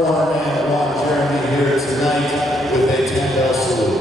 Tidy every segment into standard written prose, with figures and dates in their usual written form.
Cornerman Juan Jeremy here tonight with a 10-bell salute.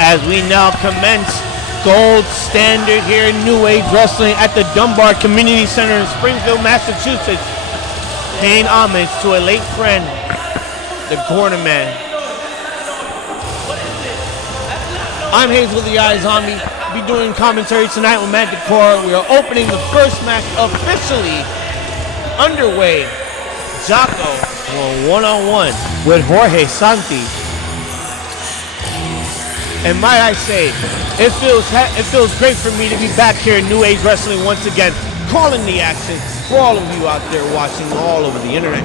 As we now commence Gold Standard here in New Age Wrestling at the Dunbar Community Center in Springfield, Massachusetts, paying homage to a late friend, the Cornerman. I'm Hazel the Eye Zombie. Be doing commentary tonight with Matt Decor. We are opening the first match officially underway. Jaco one-on-one with Jorge Santi. And might I say, it feels great for me to be back here in New Age Wrestling once again, calling the action for all of you out there watching all over the internet.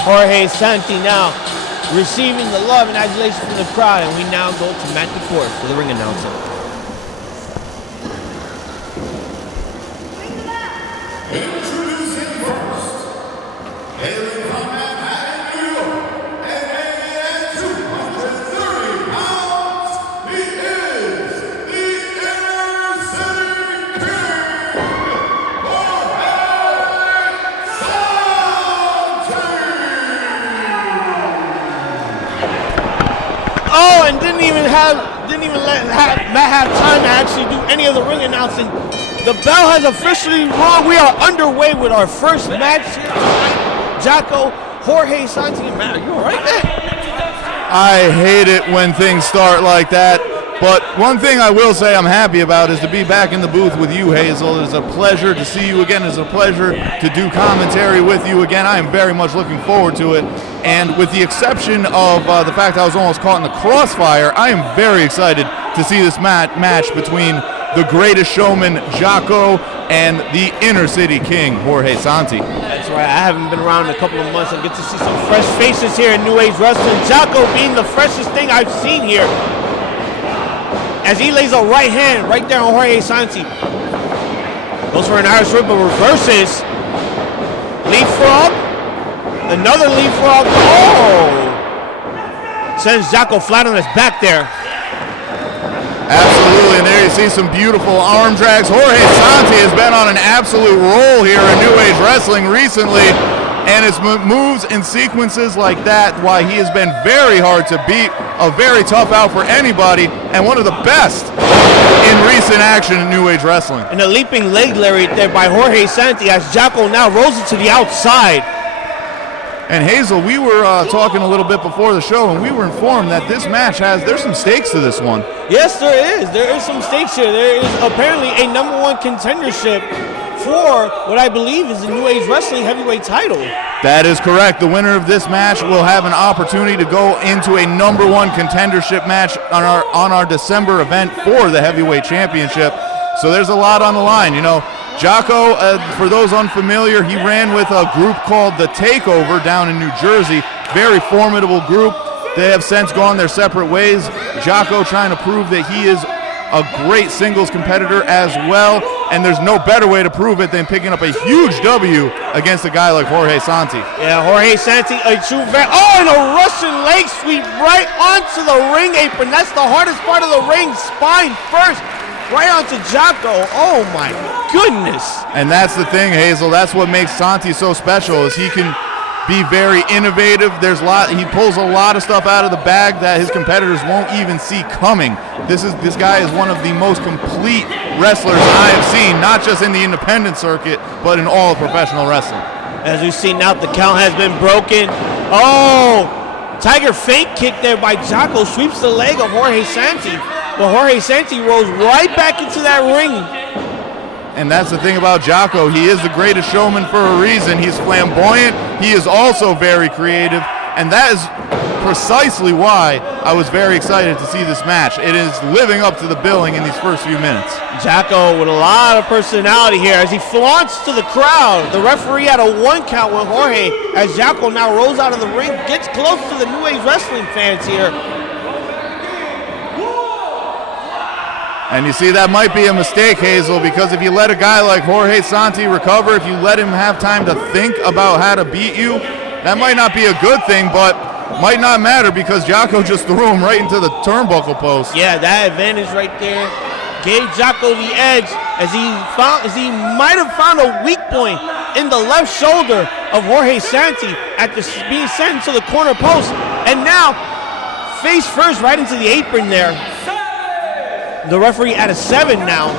Jorge Santi now receiving the love and adulation from the crowd, and we now go to Matt DeCourt for the ring announcer. Introducing first, hailing from Manhattan, New York, and weighing in at 230 pounds, he is the Inner City King, Jorge Santi! Oh, and didn't even let Matt have time to actually do any of the ring announcing. The bell has officially rung. We are underway with our first match here tonight. Jaco, Jorge Santi, and Matt, are you all right there? I hate it when things start like that. But one thing I will say I'm happy about is to be back in the booth with you, Hazel. It is a pleasure to see you again. It's a pleasure to do commentary with you again. I am very much looking forward to it. And with the exception of the fact I was almost caught in the crossfire, I am very excited to see this match between the greatest showman, Jaco, and the Inner City King, Jorge Santi. That's right. I haven't been around in a couple of months. I get to see some fresh faces here in New Age Wrestling. Jaco being the freshest thing I've seen here, as he lays a right hand right there on Jorge Santi. Goes for an Irish whip, but reverses. Leapfrog. Another leapfrog. Oh! Sends Jaco flat on his back there. Absolutely, and there you see some beautiful arm drags. Jorge Santi has been on an absolute roll here in New Age Wrestling recently, and it's moves and sequences like that why he has been very hard to beat, a very tough out for anybody, and one of the best in recent action in New Age Wrestling. And a leaping leg lariat there by Jorge Santi as Jaco now rolls it to the outside. And Hazel, we were talking a little bit before the show, and we were informed that this match there's some stakes to this one. Yes, there is. There is some stakes here. There is apparently a #1 contendership for what I believe is the New Age Wrestling heavyweight title. That is correct. The winner of this match will have an opportunity to go into a #1 contendership match on our December event for the heavyweight championship. So there's a lot on the line, you know. Jaco, for those unfamiliar, he ran with a group called The Takeover down in New Jersey. Very formidable group. They have since gone their separate ways. Jaco trying to prove that he is a great singles competitor as well, and there's no better way to prove it than picking up a huge W against a guy like Jorge Santi. Yeah, Jorge Santi, a true vet. Oh, and a Russian leg sweep right onto the ring apron. That's the hardest part of the ring, spine first. Right onto Jaco. Oh my goodness. And that's the thing, Hazel. That's what makes Santi so special, is he can be very innovative. He pulls a lot of stuff out of the bag that his competitors won't even see coming. This guy is one of the most complete wrestlers I have seen, not just in the independent circuit, but in all of professional wrestling. As we've seen now, the count has been broken. Oh, Tiger fake kick there by Jaco, sweeps the leg of Jorge Santi. But Jorge Santi rolls right back into that ring. And that's the thing about Jaco. He is the greatest showman for a reason. He's flamboyant. He is also very creative. And that is precisely why I was very excited to see this match. It is living up to the billing in these first few minutes. Jaco with a lot of personality here as he flaunts to the crowd. The referee had a 1 count with Jorge as Jaco now rolls out of the ring, gets close to the New Age Wrestling fans here. And you see, that might be a mistake, Hazel, because if you let a guy like Jorge Santi recover, if you let him have time to think about how to beat you, that might not be a good thing, but might not matter because Jaco just threw him right into the turnbuckle post. Yeah, that advantage right there gave Jaco the edge as he might have found a weak point in the left shoulder of Jorge Santi after being sent into the corner post. And now, face first right into the apron there. The referee at a 7 now.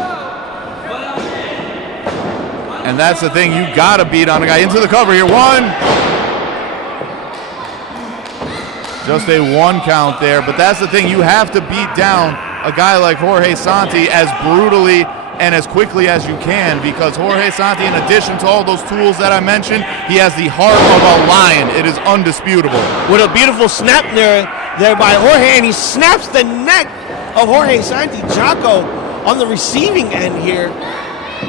And that's the thing, you gotta beat on a guy. Into the cover here, 1. Just a 1 count there, but that's the thing, you have to beat down a guy like Jorge Santi as brutally and as quickly as you can, because Jorge Santi, in addition to all those tools that I mentioned, he has the heart of a lion. It is undisputable. With a beautiful snap there by Jorge, and he snaps the neck of Jorge Santi. Jaco on the receiving end here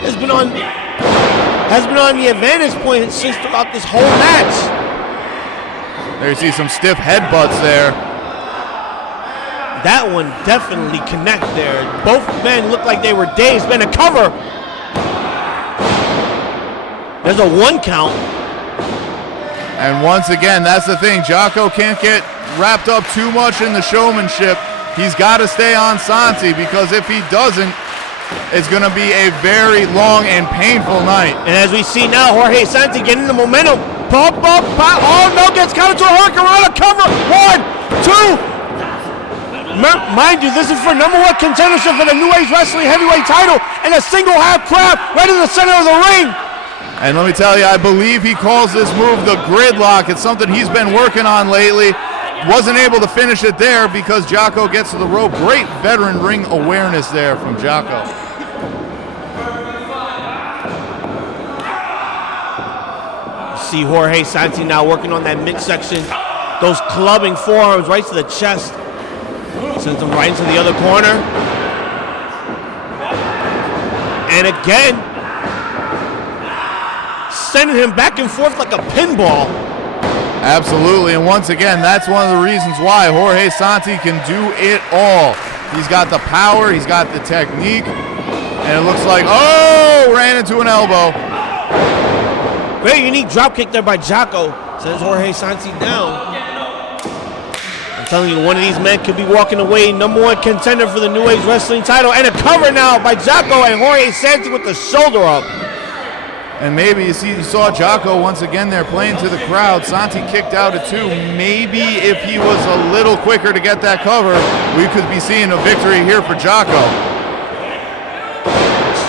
has been on the advantage point since throughout this whole match. There you see some stiff headbutts there. That one definitely connect there. Both men looked like they were dazed. Man, a cover. There's a 1 count. And once again, that's the thing. Jaco can't get wrapped up too much in the showmanship. He's got to stay on Santi, because if he doesn't, it's going to be a very long and painful night. And as we see now, Jorge Santi getting the momentum. Pop, pop, pop. Oh, no, gets counted to a hurricane cover. 1, 2. Mind you, this is for #1 contendership for the New Age Wrestling Heavyweight title, and a single half crab right in the center of the ring. And let me tell you, I believe he calls this move the gridlock. It's something he's been working on lately. Wasn't able to finish it there because Jaco gets to the rope. Great veteran ring awareness there from Jaco. See Jorge Santi now working on that midsection. Those clubbing forearms right to the chest. Sends him right into the other corner. And again, sending him back and forth like a pinball. Absolutely, and once again, that's one of the reasons why Jorge Santi can do it all. He's got the power, he's got the technique, and it looks like, oh, ran into an elbow. Very unique drop kick there by Jaco. Sends Jorge Santi down. I'm telling you, one of these men could be walking away #1 contender for the New Age Wrestling title. And a cover now by Jaco, and Jorge Santi with the shoulder up. And maybe you saw Jaco once again there playing to the crowd. Santi kicked out at 2. Maybe if he was a little quicker to get that cover, we could be seeing a victory here for Jaco.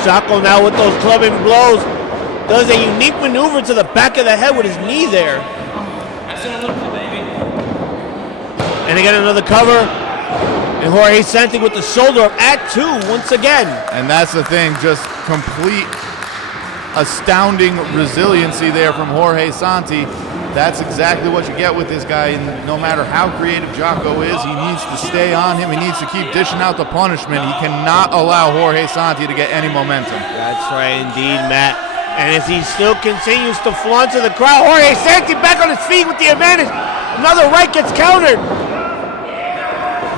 Jaco now with those clubbing blows. Does a unique maneuver to the back of the head with his knee there. And again, another cover. And Jorge Santi with the shoulder up at 2 once again. And that's the thing, just complete astounding resiliency there from Jorge Santi. That's exactly what you get with this guy. And no matter how creative Jaco is, he needs to stay on him. He needs to keep dishing out the punishment. He cannot allow Jorge Santi to get any momentum. That's right indeed, Matt. And as he still continues to flaunt to the crowd, Jorge Santi back on his feet with the advantage. Another right gets countered.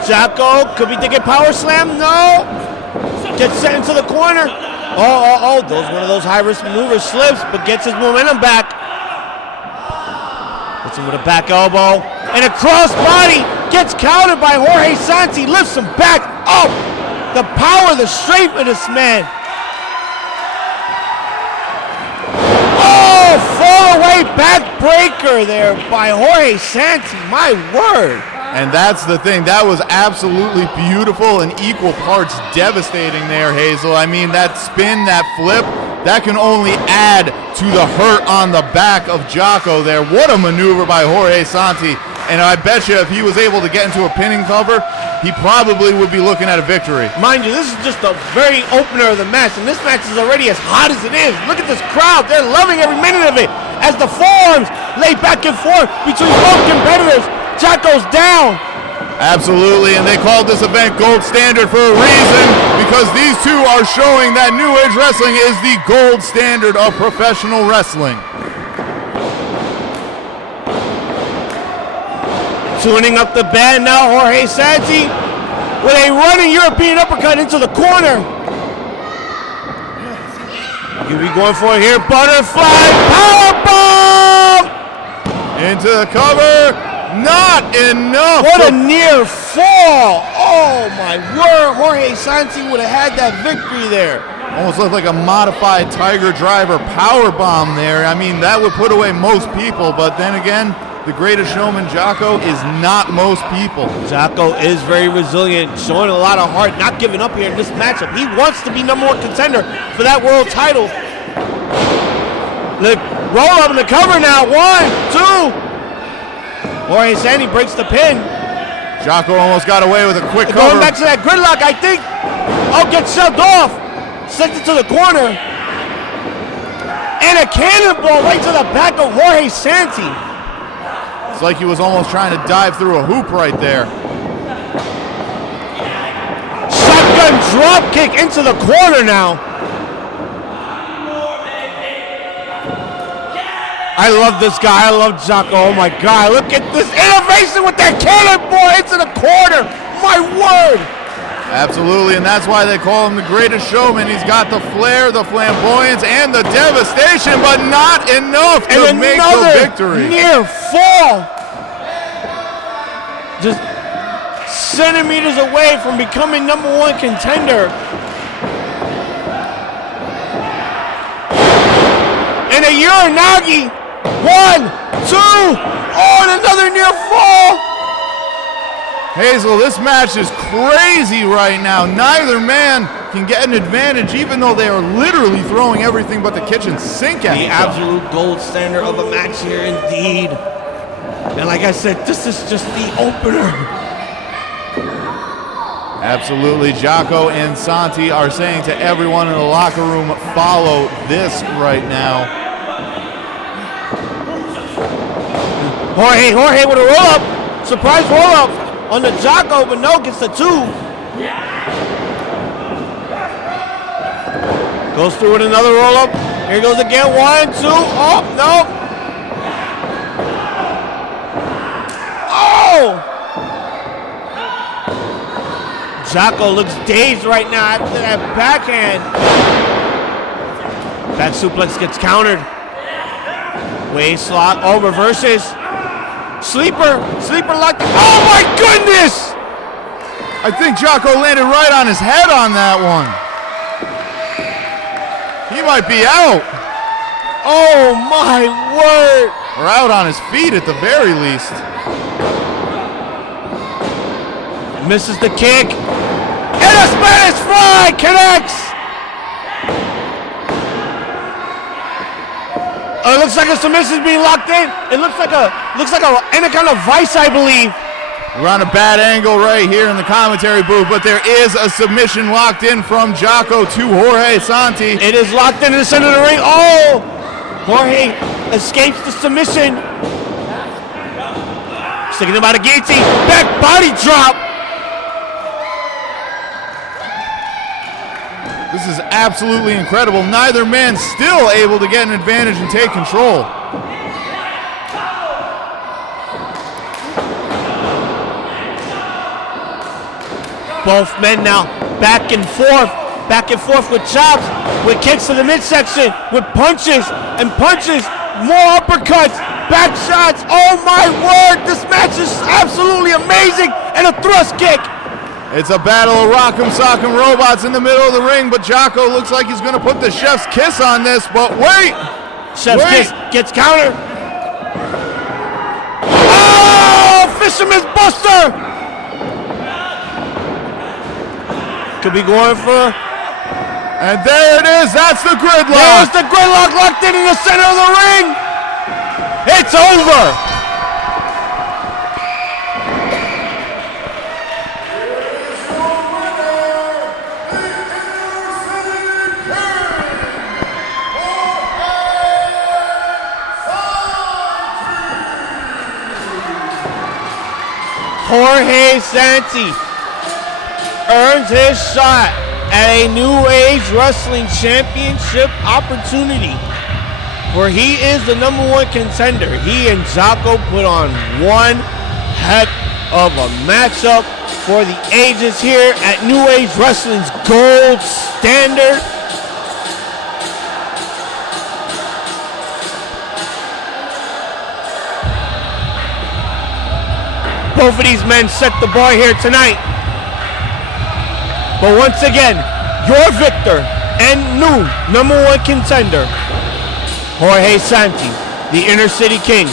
Jaco, could be thinking power slam? No. Gets sent into the corner. Oh, those one of those high-risk maneuvers, slips, but gets his momentum back. Hits him with a back elbow. And a cross body gets countered by Jorge Santi. Lifts him back up. The power, the strength of this man. Fall away backbreaker there by Jorge Santi. My word. And that's the thing. That was absolutely beautiful and equal parts devastating there, Hazel. I mean, that spin, that flip, that can only add to the hurt on the back of Jaco there. What a maneuver by Jorge Santi. And I bet you if he was able to get into a pinning cover, he probably would be looking at a victory. Mind you, this is just the very opener of the match, and this match is already as hot as it is. Look at this crowd. They're loving every minute of it as the forearms lay back and forth between both competitors. Jaco's down. Absolutely, and they called this event Gold Standard for a reason, because these two are showing that New Age Wrestling is the gold standard of professional wrestling. Tuning up the band now, Jorge Santi with a running European uppercut into the corner. You'll be going for it here, butterfly powerbomb! Into the cover, not enough. What a near fall. Oh my word, Jorge Santi would have had that victory there. Almost looked like a modified Tiger Driver powerbomb there. I mean, that would put away most people, but then again, the greatest showman, Jaco, is not most people. Jaco is very resilient, showing a lot of heart, not giving up here in this matchup. He wants to be #1 contender for that world title. The roll up in the cover now. 1, 2. Jorge Santi breaks the pin. Jaco almost got away with a quick cover. Going back to that gridlock, I think. Oh, gets shoved off. Sent it to the corner. And a cannonball right to the back of Jorge Santi. It's like he was almost trying to dive through a hoop right there. Shotgun drop kick into the corner now. I love this guy. I love Jaco. Oh my God. Look at this innovation with that cannonball into the corner. My word. Absolutely, and that's why they call him the greatest showman. He's got the flair, the flamboyance, and the devastation, but not enough to make the victory. Near fall. Just centimeters away from becoming #1 contender. And a Uranagi. 1, 2. Oh, and another near fall. Hazel, this match is crazy right now. Neither man can get an advantage, even though they are literally throwing everything but the kitchen sink at The each other. absolute gold standard of a match here, indeed. And like I said, this is just the opener. Absolutely. Jaco and Santi are saying to everyone in the locker room, follow this right now. Jorge with a roll-up. Surprise roll-up on the Jaco, but no, gets the 2. Goes through with another roll-up. Here goes again. 1, 2. Oh, no. Oh! Jaco looks dazed right now after that backhand. Back suplex gets countered. Waist lock. Oh, reverses. Sleeper locked. Oh my goodness! I think Jaco landed right on his head on that one. He might be out. Oh my word! Or out on his feet at the very least. Misses the kick. And a Spanish fly connects! It looks like a submission being locked in. It looks like any kind of vice, I believe. We're on a bad angle right here in the commentary booth, but there is a submission locked in from Jaco to Jorge Santi. It is locked in the center of the ring. Oh! Jorge escapes the submission. Sticking him out of guillotine. Back body drop. This is absolutely incredible. Neither man still able to get an advantage and take control. Both men now back and forth with chops, with kicks to the midsection, with punches, more uppercuts, back shots. Oh my word, this match is absolutely amazing, and a thrust kick. It's a battle of rock'em sock'em robots in the middle of the ring, but Jaco looks like he's gonna put the chef's kiss on this, but wait! Chef's kiss gets countered. Oh, Fisherman's Buster! Could be going for... And there it is, that's the gridlock! There's the gridlock locked in the center of the ring! It's over! Jorge Santi earns his shot at a New Age Wrestling Championship opportunity, where he is the #1 contender. He and Jaco put on one heck of a matchup for the ages here at New Age Wrestling's gold standard. Both of these men set the bar here tonight. But once again, your victor and new #1 contender, Jorge Santi, the Inner City King.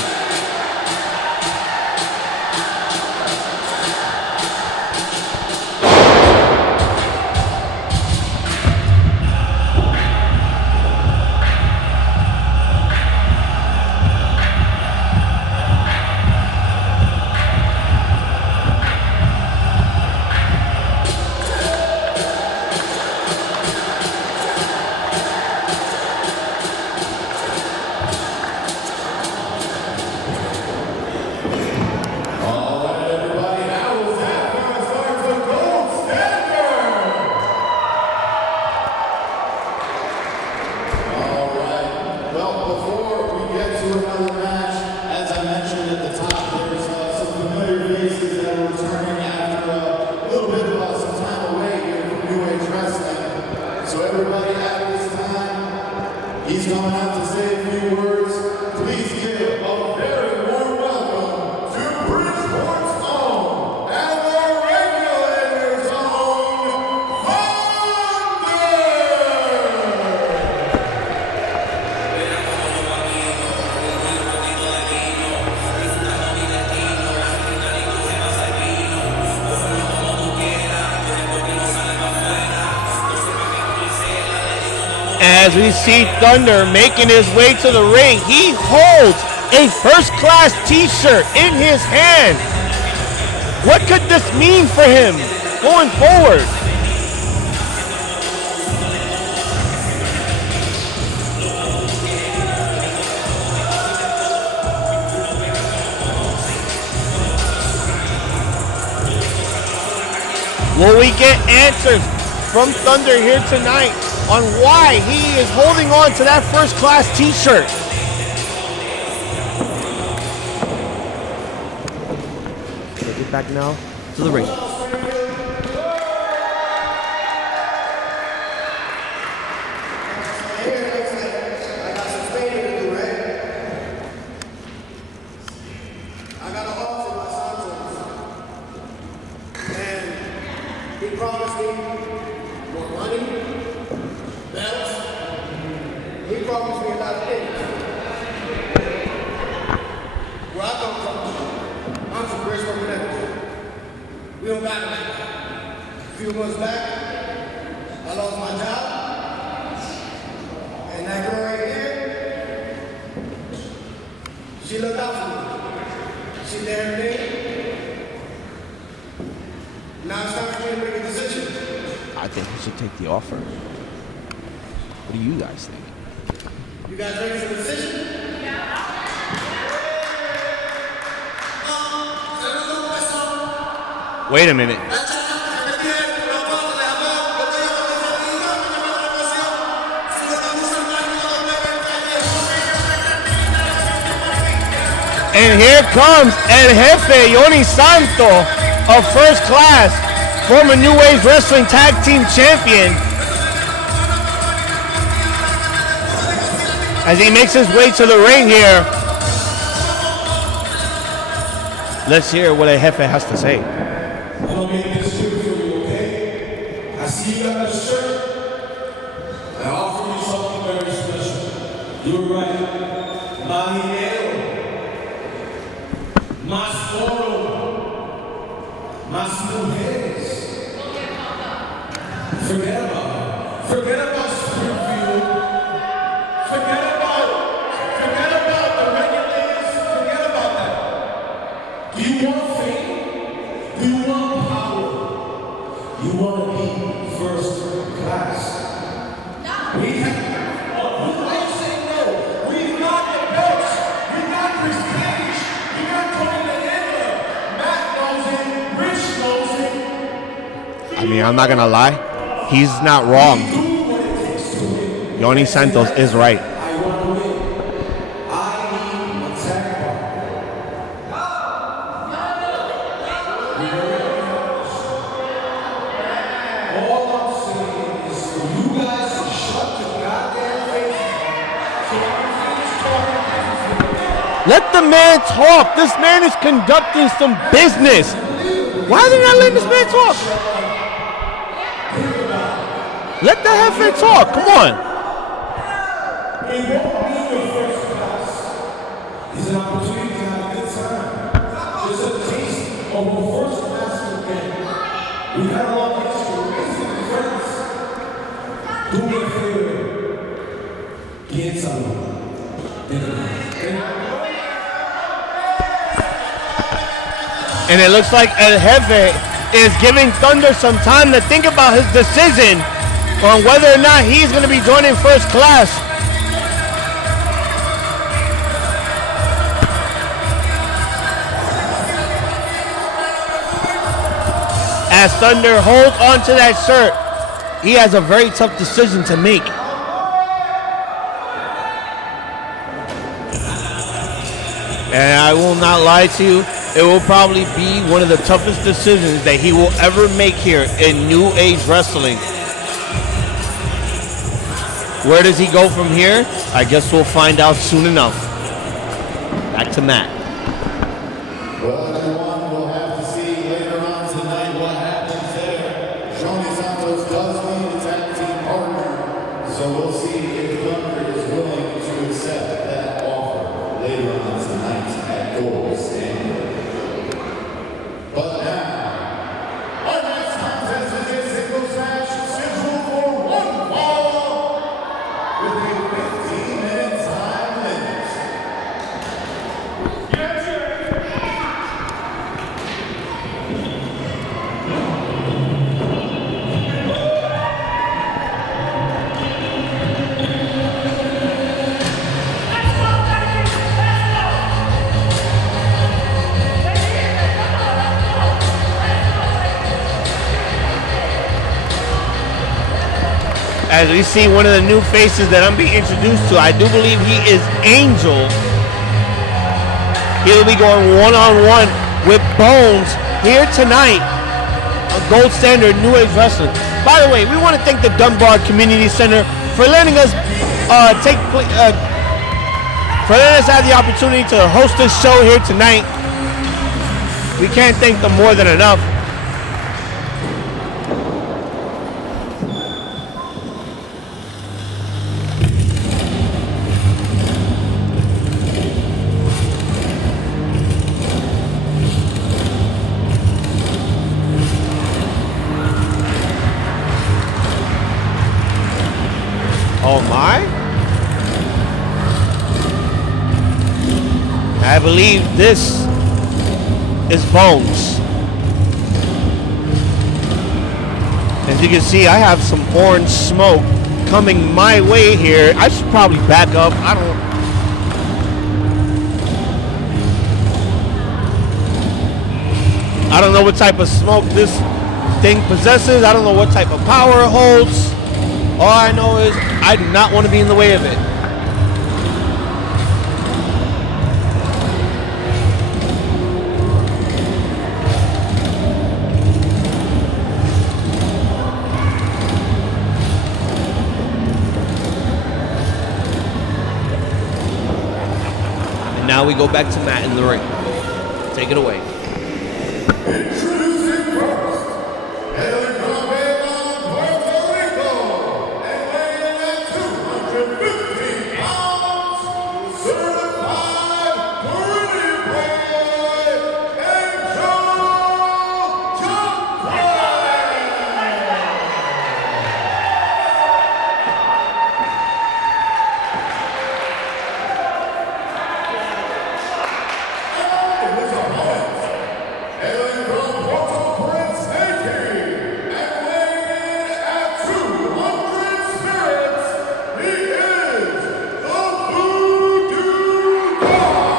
another match. As I mentioned at the top, there's some familiar faces that are returning after a little bit of some time away here from New Age Wrestling. So everybody at this time, he's coming out to say a few words. Please give a very warm welcome to Bridgeport's own and the Regulators' own As we see Thunder making his way to the ring, he holds a first-class t-shirt in his hand. What could this mean for him going forward? Will we get answers from Thunder here tonight on why he is holding on to that first-class t-shirt? Take it back now to the ring. I think he should take the offer. What do you guys think? You guys ready for the decision? Wait a minute. And here comes El Jefe, Jhonny Santos of First Class, former New Age Wrestling Tag Team Champion. As he makes his way to the ring here, let's hear what El Jefe has to say. I'm gonna make this quick for you, okay? I see you got this shirt. I offer you something very special. You're right. My dinero, más oro, más mujeres. Forget about it. Forget about Springfield. Forget about the regulators. Forget about that. Do you want fame? Do you want power? You want to be first class? No. We have. Why you say no? We've got the belts. We got Chris Page. We got Tony the Handler. Matt knows it. Rich knows it. I mean, I'm not gonna lie, he's not wrong. Jhonny Santos is right. I want to win. I need a tag partner. All I'm saying is for you guys to shut the goddamn face so I can finish talking. Let the man talk. This man is conducting some business. Why are they not letting this man talk? Let the Jefe talk. Come on. It won't be your first class. It's an opportunity to have a good time. It's a taste of the first class again. We've had a long history. Basically friends. Do me a favor. Piénsalo. And it looks like El Jefe is giving Thunder some time to think about his decision on whether or not he's going to be joining First Class. As Thunder holds onto that shirt, he has a very tough decision to make. And I will not lie to you, it will probably be one of the toughest decisions that he will ever make here in New Age Wrestling. Where does he go from here? I guess we'll find out soon enough. Back to Matt. Well, everyone will have to see later on tonight what happens there. Jhonny Santos does need a tag team partner, so we'll see if Thunder is willing to accept that offer later on tonight at Gold Standard. But now, our next contest is a singles match scheduled for one fall with a 15-minute time limit. As we see one of the new faces that I'm being introduced to, I do believe he is Angel. He'll be going one-on-one with Bones here tonight on Gold Standard New Age Wrestling. By the way, we want to thank the Dunbar Community Center for letting us have the opportunity to host this show here tonight. We can't thank them more than enough. Oh my! I believe this is Bones. As you can see, I have some orange smoke coming my way here. I should probably back up. I don't know what type of smoke this thing possesses. I don't know what type of power it holds. All I know is I do not want to be in the way of it. And now we go back to Matt in the ring. Take it away. Introducing first, hailing from Puerto Rico, and weighing in at 250 pounds, certified pretty boy, Angel and his opponent, hailing from Port-au-Prince, Haiti, and weighing in at 200 spirits, he is the Voodoo God,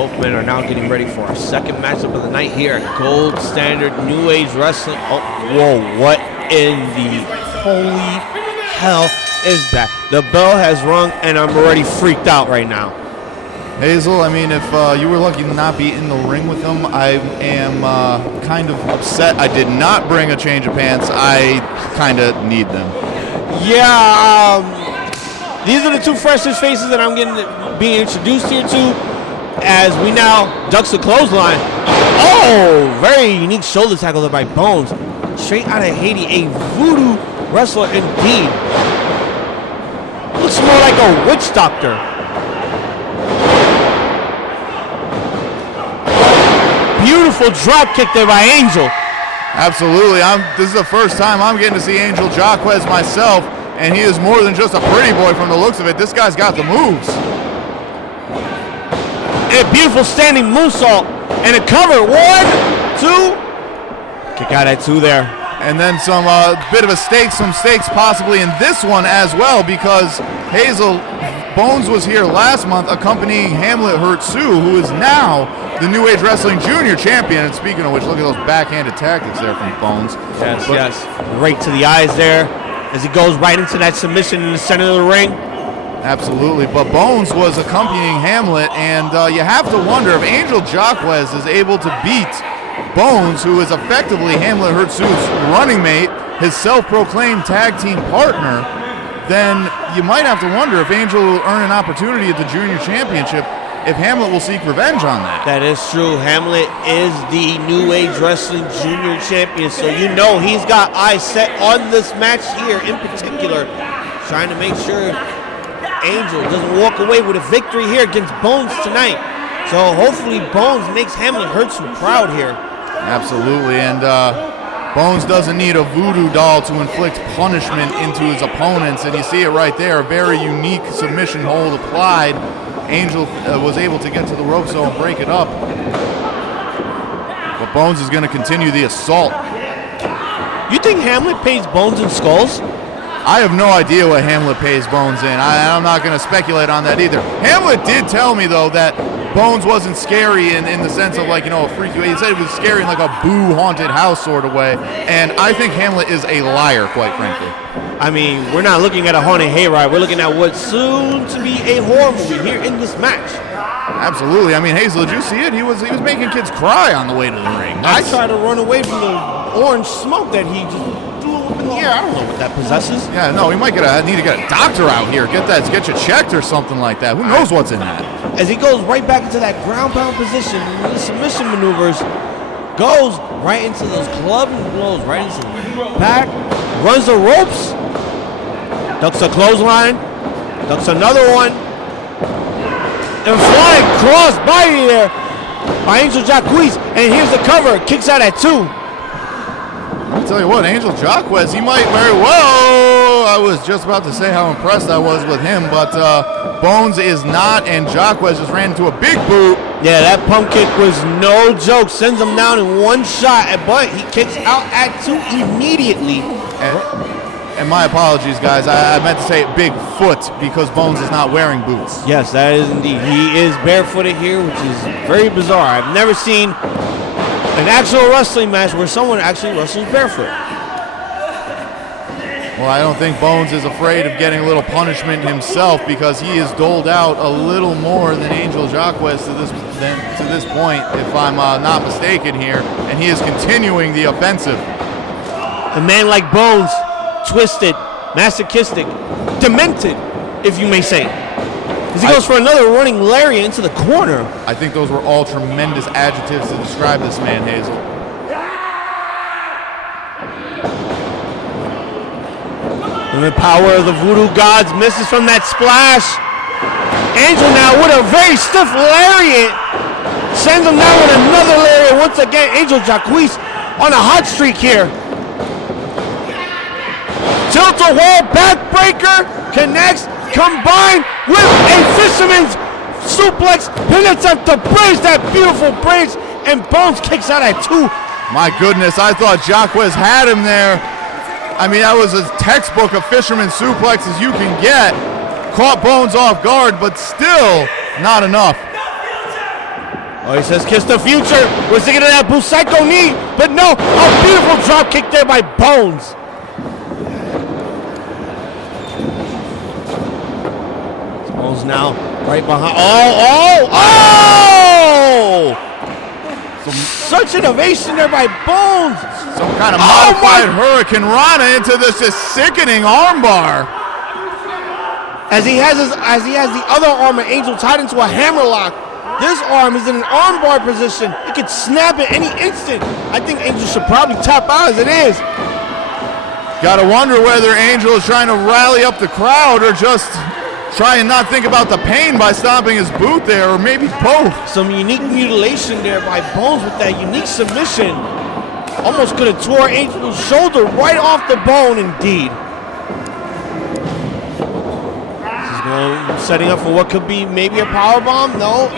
Both men are now getting ready for our second matchup of the night here at Gold Standard New Age Wrestling. Oh, whoa, what in the holy hell is that? The bell has rung and I'm already freaked out right now. Hazel, I mean, if you were lucky to not be in the ring with them, I am kind of upset. I did not bring a change of pants. I kind of need them. Yeah, these are the two freshest faces that I'm being introduced here to, as we now ducks the clothesline. Oh, very unique shoulder tackle there by Bones. Straight out of Haiti, a voodoo wrestler indeed. Looks more like a witch doctor. Beautiful drop kick there by Angel. Absolutely. This is the first time I'm getting to see Angel Jacquez myself, and he is more than just a pretty boy from the looks of it. This guy's got the moves. A beautiful standing moonsault and a cover. 1, 2. Kick out at 2 there. And then some bit of some stakes possibly in this one as well, because Hazel Bones was here last month accompanying Hamlet Hurt Sue, who is now the New Age Wrestling Junior Champion. And speaking of which, look at those backhanded tactics there from Bones. Yes. Right to the eyes there as he goes right into that submission in the center of the ring. Absolutely, but Bones was accompanying Hamlet, and you have to wonder if Angel Jacquez is able to beat Bones, who is effectively Hamlet Hertz's running mate, his self-proclaimed tag team partner. Then you might have to wonder if Angel will earn an opportunity at the Junior Championship, if Hamlet will seek revenge on that. That is true. Hamlet is the New Age Wrestling Junior Champion, so you know he's got eyes set on this match here in particular, trying to make sure Angel doesn't walk away with a victory here against Bones tonight. So hopefully Bones makes Hamlet Hertz proud here. Absolutely, and Bones doesn't need a voodoo doll to inflict punishment into his opponents, and you see it right there, a very unique submission hold applied. Angel was able to get to the rope so and break it up. But Bones is going to continue the assault. You think Hamlet pays Bones in skulls? I have no idea what Hamlet pays Bones in. I'm not going to speculate on that either. Hamlet did tell me, though, that Bones wasn't scary in the sense of, like, a freaky way. He said it was scary in, like, a boo haunted house sort of way. And I think Hamlet is a liar, quite frankly. I mean, we're not looking at a haunted hayride. We're looking at what's soon to be a horror movie here in this match. Absolutely. I mean, Hazel, did you see it? He was making kids cry on the way to the ring. I tried to run away from the orange smoke that he just threw up in the air. I don't know what that possesses. Yeah, no, we might need to get a doctor out here. Get you checked or something like that. Who knows what's in that? As he goes right back into that ground pound position, the submission maneuvers, goes right into those clubbing blows, right into the back, runs the ropes, ducks a clothesline, ducks another one, and flying cross body there by Angel Jacquez, and here's the cover, kicks out at 2. I'll tell you what, Angel Jacquez, he might very well. I was just about to say how impressed I was with him, but Bones is not, and Jacquez just ran into a big boot. Yeah, that pump kick was no joke. Sends him down in one shot, but he kicks out at 2 immediately. And my apologies, guys. I meant to say big foot because Bones is not wearing boots. Yes, that is indeed. He is barefooted here, which is very bizarre. I've never seen an actual wrestling match where someone actually wrestles barefoot. Well, I don't think Bones is afraid of getting a little punishment himself because he has doled out a little more than Angel Jacquez to this point, if I'm not mistaken here, and he is continuing the offensive. A man like Bones, twisted, masochistic, demented, if you may say. As he goes for another running lariat into the corner. I think those were all tremendous adjectives to describe this man, Hazel. And the power of the voodoo gods misses from that splash. Angel now with a very stiff lariat. Sends him down with another lariat. Once again, Angel Jacquez on a hot streak here. Tilt-a-wall backbreaker connects, combined with a fisherman's suplex, pin attempt to bridge that beautiful bridge, and Bones kicks out at 2. My goodness, I thought Jacquez had him there. I mean, that was as textbook of fisherman suplex as you can get. Caught Bones off guard, but still not enough. Oh, he says kiss the future. We're thinking of that Busaiku knee, but no, a beautiful drop kick there by Bones. Bones now right behind. Such innovation there by Bones. Some kind of modified Hurricane Rana into this just sickening armbar. As he has the other arm of Angel tied into a hammerlock. This arm is in an armbar position. It could snap at any instant. I think Angel should probably tap out as it is. Gotta wonder whether Angel is trying to rally up the crowd or just try and not think about the pain by stomping his boot there, or maybe both. Some unique mutilation there by Bones with that unique submission. Almost could have tore Angel's shoulder right off the bone indeed. This is going, setting up for what could be maybe a powerbomb. No.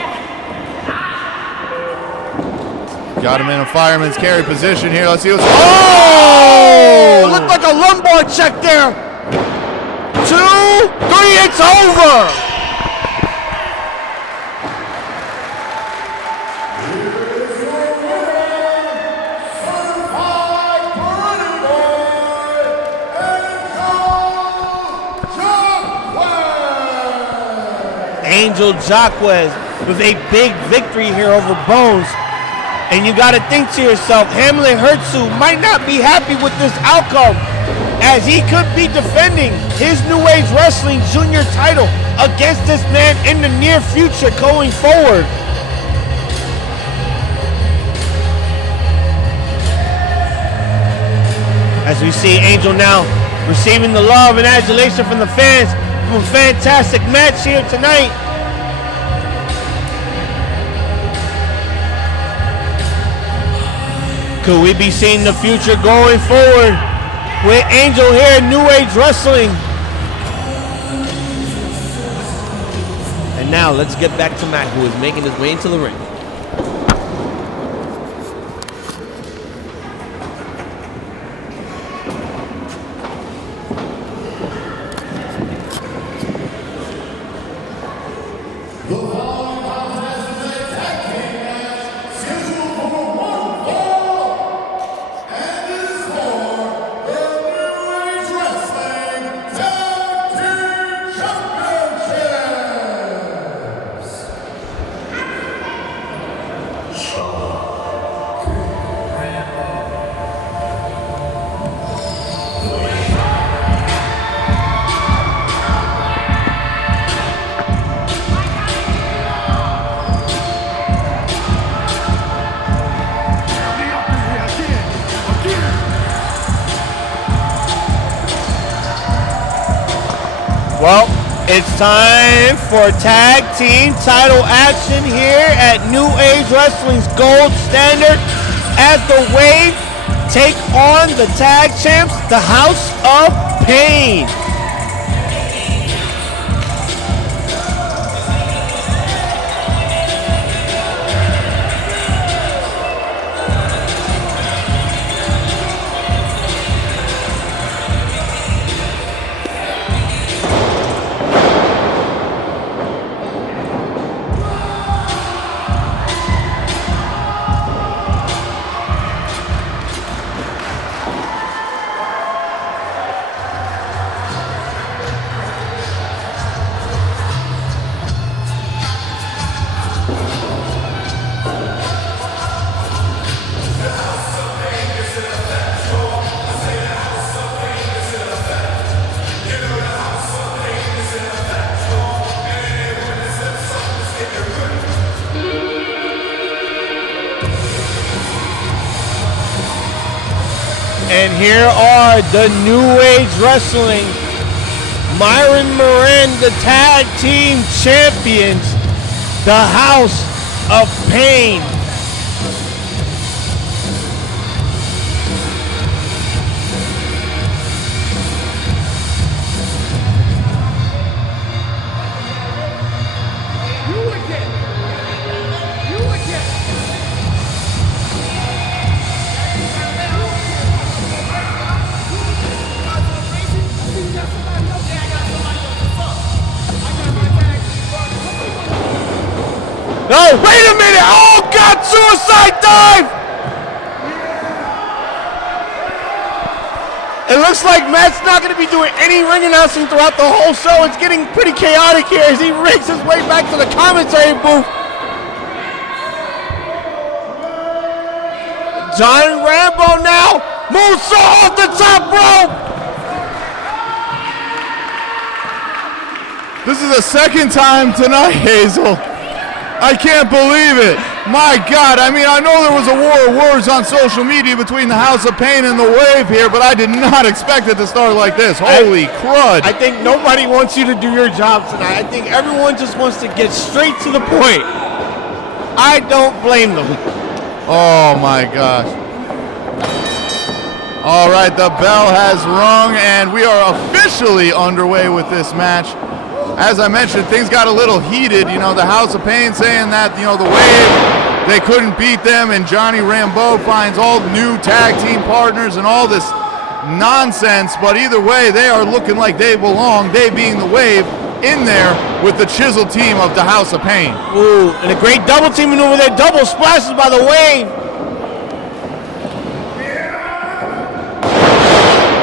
Got him in a fireman's carry position here. Let's see what's... Oh! Looked like a lumbar check there. 2, 3, it's over. Angel Jacquez with a big victory here over Bones. And you got to think to yourself, Hamlin Hertzu might not be happy with this outcome, as he could be defending his New Age Wrestling Junior title against this man in the near future going forward. As we see Angel now receiving the love and adulation from the fans from a fantastic match here tonight. Could we be seeing the future going forward with Angel here in New Age Wrestling? And now let's get back to Matt, who is making his way into the ring. Well, it's time for tag team title action here at New Age Wrestling's Gold Standard as the Wave take on the tag champs, the House of Payne. And here are the New Age Wrestling Myron Miranda Tag Team Champions, the House of Payne. Oh, wait a minute! Oh, God, suicide dive! It looks like Matt's not going to be doing any ring announcing throughout the whole show. It's getting pretty chaotic here as he rigs his way back to the commentary booth. John Rambeau now moves off the top rope. This is the second time tonight, Hazel. I can't believe it. My God, I mean, I know there was a war of words on social media between the House of Payne and the Wave here, but I did not expect it to start like this. Holy crud. I think nobody wants you to do your job tonight. I think everyone just wants to get straight to the point. I don't blame them. Oh, my gosh. All right, the bell has rung, and we are officially underway with this match. As I mentioned, things got a little heated. You know, the House of Payne saying that, you know, the Wave, they couldn't beat them, and Johnny Rambeau finds all new tag team partners and all this nonsense. But either way, they are looking like they belong, they being the Wave, in there with the chiseled team of the House of Payne. Ooh, and a great double team maneuver there. Double splashes by the Wave.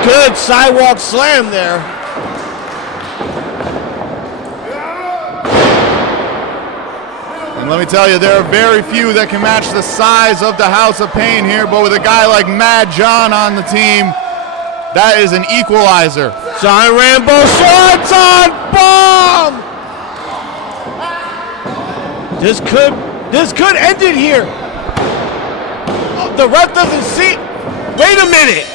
Good sidewalk slam there. And let me tell you, there are very few that can match the size of the House of Payne here, but with a guy like Mad John on the team, that is an equalizer. John Rambeau shots on bomb. This could end it here. Oh, the ref doesn't see. Wait a minute.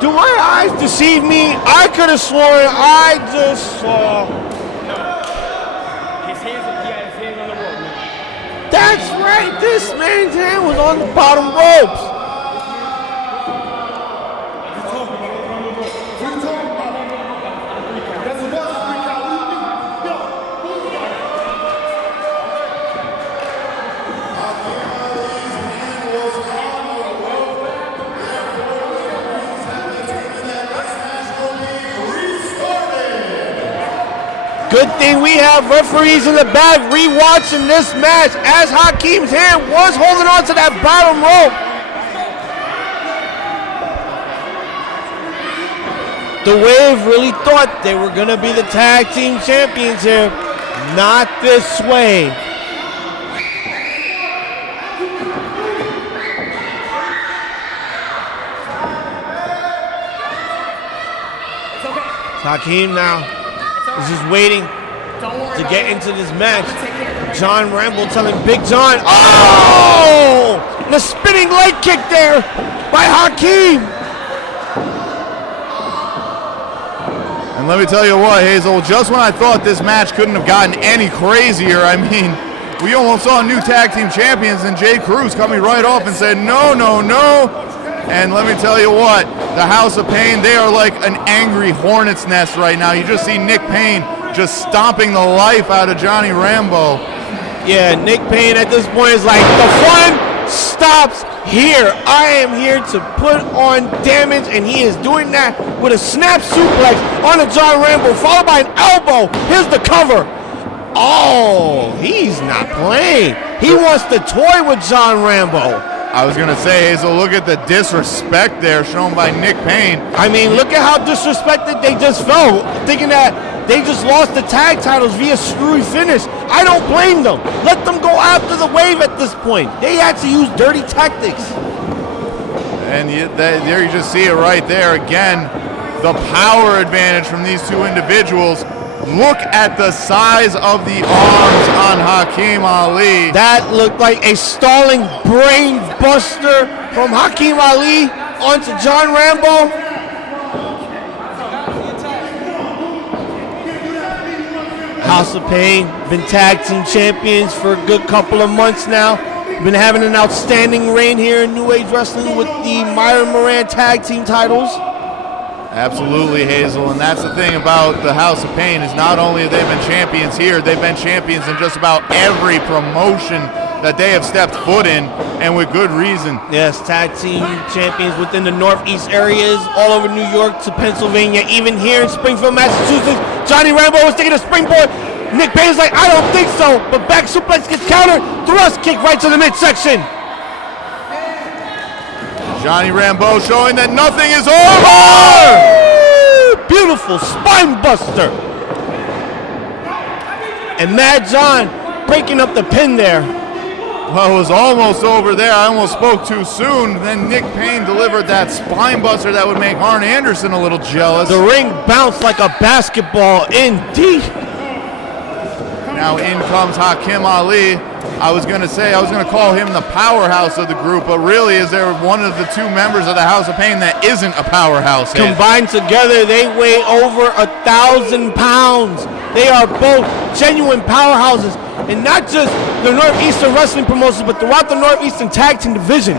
Do my eyes deceive me? I could have sworn I just saw. His hands on the rope. That's right. This man's hand was on the bottom ropes. Good thing we have referees in the back rewatching this match as Hakim's hand was holding on to that bottom rope. The Wave really thought they were going to be the tag team champions here. Not this way. Hakim now is just waiting to get into this match. John Rambeau telling Big John, oh! And a spinning leg kick there by Hakim. And let me tell you what, Hazel, just when I thought this match couldn't have gotten any crazier, I mean, we almost saw new tag team champions and Jay Cruz coming right off and said, no, no, no. And let me tell you what, the House of Payne, they are like an angry hornet's nest right now. You just see Nick Payne just stomping the life out of Johnny Rambeau. Yeah, Nick Payne at this point is like, the fun stops here. I am here to put on damage, and he is doing that with a snap suplex on a John Rambeau, followed by an elbow. Here's the cover. Oh, he's not playing. He wants to toy with John Rambeau. I was going to say, Hazel, look at the disrespect there shown by Nick Payne. I mean, look at how disrespected they just felt, thinking that they just lost the tag titles via screwy finish. I don't blame them. Let them go after the Wave at this point. They had to use dirty tactics. And there you just see it right there again. The power advantage from these two individuals. Look at the size of the arms on Hakim Ali. That looked like a stalling brain buster from Hakim Ali onto John Rambeau. House of Payne, been tag team champions for a good couple of months now. Been having an outstanding reign here in New Age Wrestling with the Myron Moran tag team titles. Absolutely, Hazel, and that's the thing about the House of Payne is not only have they been champions here, they've been champions in just about every promotion that they have stepped foot in, and with good reason. Yes, tag team champions within the Northeast areas, all over New York to Pennsylvania, even here in Springfield, Massachusetts. Johnny Rambeau was taking a springboard. Nick Payne's like, I don't think so, but back suplex gets countered, thrust kick right to the midsection. Johnny Rambeau showing that nothing is over! Beautiful spine buster. And Mad John breaking up the pin there. Well, it was almost over there. I almost spoke too soon. Then Nick Payne delivered that spine buster that would make Arn Anderson a little jealous. The ring bounced like a basketball indeed. Now in comes Hakim Ali. I was going to call him the powerhouse of the group, but really is there one of the two members of the House of Payne that isn't a powerhouse? Combined together, they weigh over 1,000 pounds. They are both genuine powerhouses, and not just the Northeastern Wrestling promotions, but throughout the Northeastern Tag Team Division.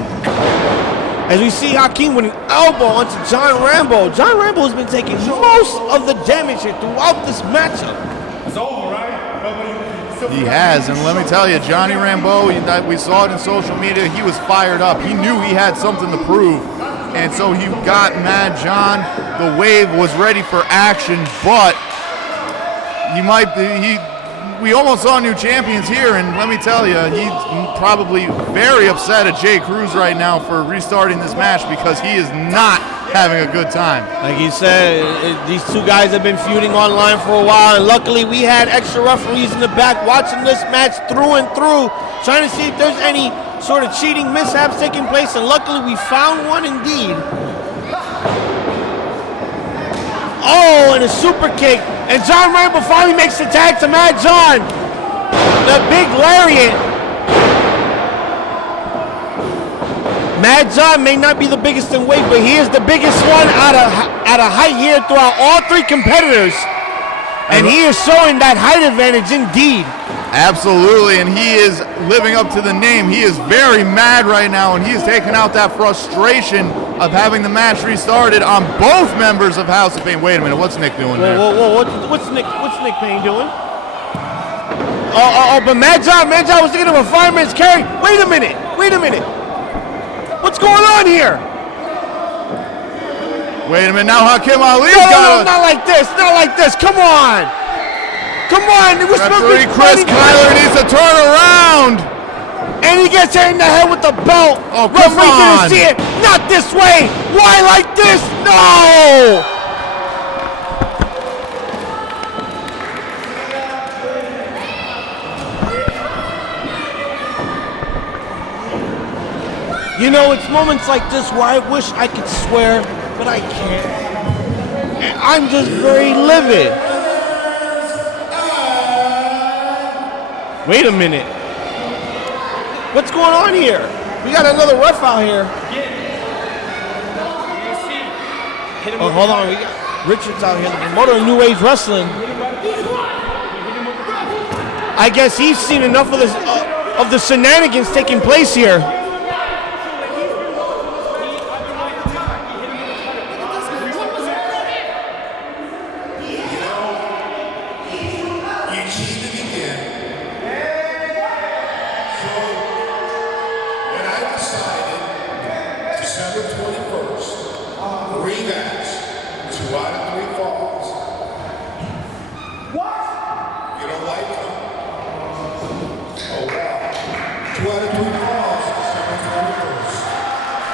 As we see Hakim with an elbow onto John Rambeau. John Rambeau has been taking most of the damage here throughout this matchup. It's over, right? He has, and let me tell you, Johnny Rambeau, we saw it in social media, he was fired up. He knew he had something to prove, and so he got Mad John. The Wave was ready for action, but we almost saw new champions here, and let me tell you, he's probably very upset at Jay Cruz right now for restarting this match because he is not having a good time. Like he said, these two guys have been feuding online for a while, and luckily we had extra referees in the back watching this match through and through, trying to see if there's any sort of cheating mishaps taking place, and luckily we found one indeed. Oh, and a super kick. And John Rambeau finally makes the tag to Mad John. The big lariat. Mad John may not be the biggest in weight, but he is the biggest one out of height here throughout all three competitors. And he is showing that height advantage indeed. Absolutely, and he is living up to the name. He is very mad right now, and he is taking out that frustration of having the match restarted on both members of House of Payne. Wait a minute, what's Nick doing there? Whoa, what's Nick Payne doing? But Mad John was thinking of a fireman's carry. Wait a minute. What's going on here? Wait a minute, now Hakim Ali's No, not like this, come on. We're supposed to be Chris Kyler needs to turn around. And he gets hit in the head with the belt. Oh, come Referee on. didn't see it. Not this way. Why like this? No. You know, it's moments like this where I wish I could swear, but I can't. And I'm just very livid. Wait a minute. What's going on here? We got another ref out here. Oh, hold on. We got Richards out here, the promoter of New Age Wrestling. I guess he's seen enough of the shenanigans taking place here.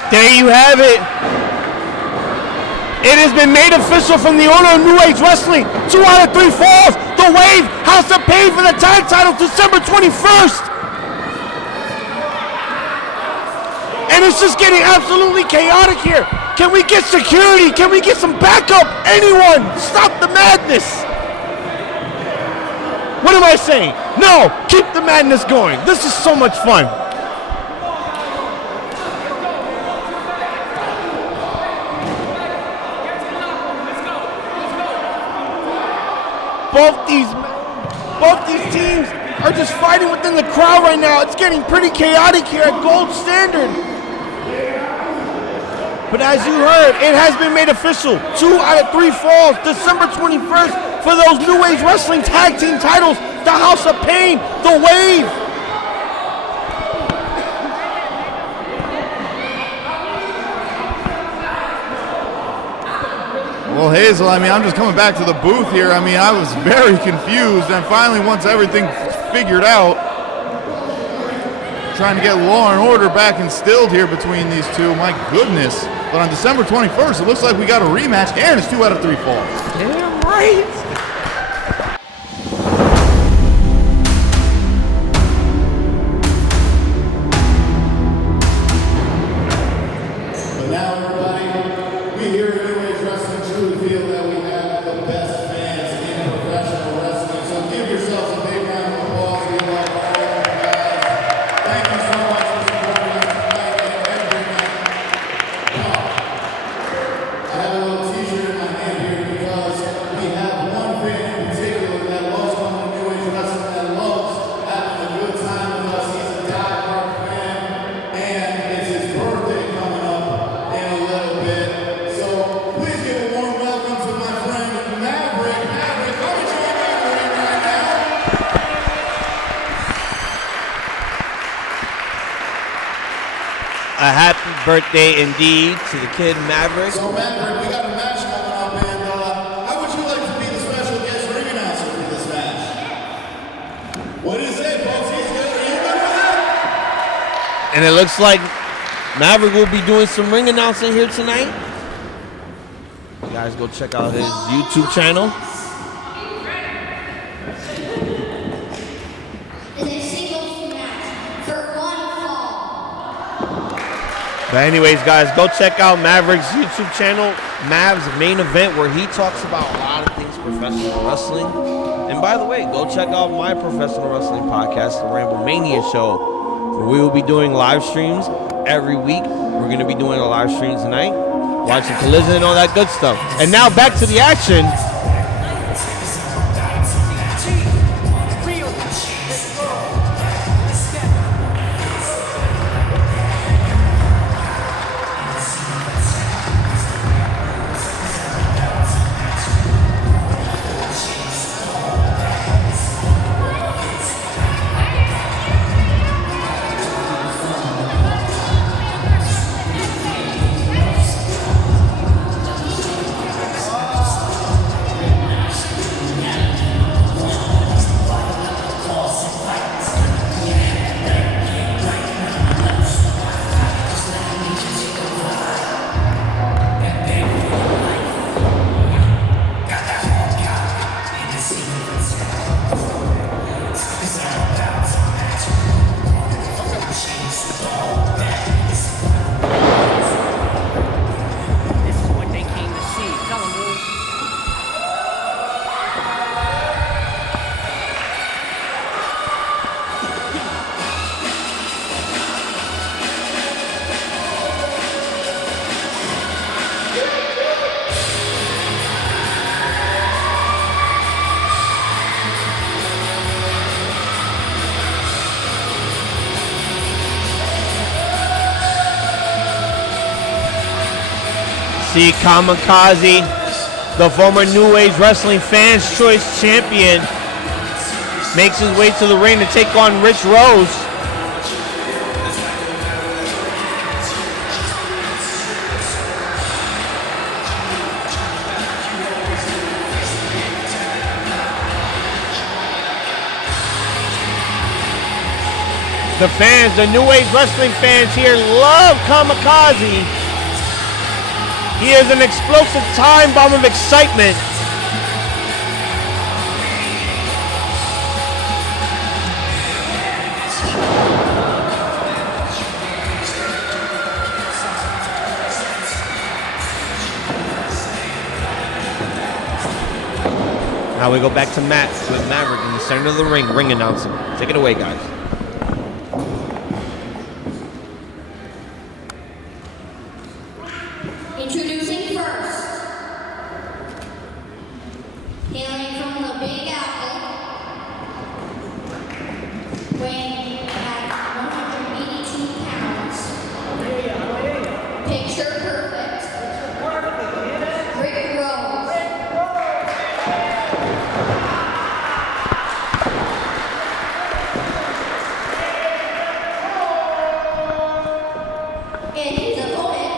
There you have it. It has been made official from the owner of New Age Wrestling. 2 out of 3 falls. The Wave House of Payne for the tag title December 21st. And it's just getting absolutely chaotic here. Can we get security? Can we get some backup? Anyone? Stop the madness. What am I saying? No, keep the madness going. This is so much fun. Both these teams are just fighting within the crowd right now. It's getting pretty chaotic here at Gold Standard. But as you heard, it has been made official. 2 out of 3 falls, December 21st, for those New Age Wrestling Tag Team titles, the House of Payne, the Wave. Well, Hazel, I mean, I'm just coming back to the booth here. I mean, I was very confused, and finally, once everything figured out, trying to get law and order back instilled here between these two. My goodness. But on December 21st, it looks like we got a rematch, and it's 2 out of 3 falls. Damn right. A happy birthday indeed to the kid Maverick. So Maverick, we got a match coming up, and how would you like to be the special guest ring announcer for this match? And it looks like Maverick will be doing some ring announcing here tonight. You guys go check out his YouTube channel. But anyways, guys, go check out Maverick's YouTube channel, Mav's Main Event, where he talks about a lot of things professional wrestling. And by the way, go check out my professional wrestling podcast, the Rambeau Mania Show, where we will be doing live streams every week. We're going to be doing a live stream tonight, watching Collision and all that good stuff. And now back to the action. See Kamakazi, the former New Age Wrestling Fans Choice Champion, makes his way to the ring to take on Rich Rose. The fans, the New Age Wrestling fans here love Kamakazi. He is an explosive time bomb of excitement. Now we go back to Matt with Maverick in the center of the ring announcing. Take it away, guys. Introducing first, hailing from the Big Apple, weighing at 182 pounds, picture perfect, Rick Rose. And his opponent,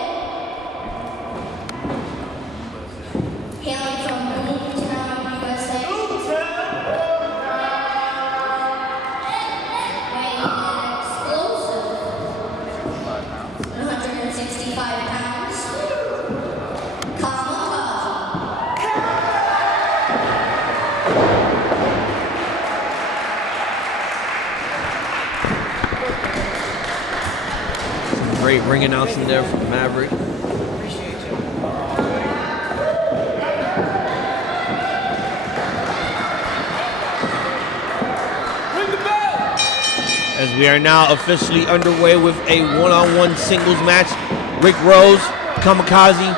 hailing from Boomtown, USA. Weighing an explosive 165 pounds. Kamakazi. Great ring announcing there from Maverick. As we are now officially underway with a one-on-one singles match. Rick Rose, Kamakazi.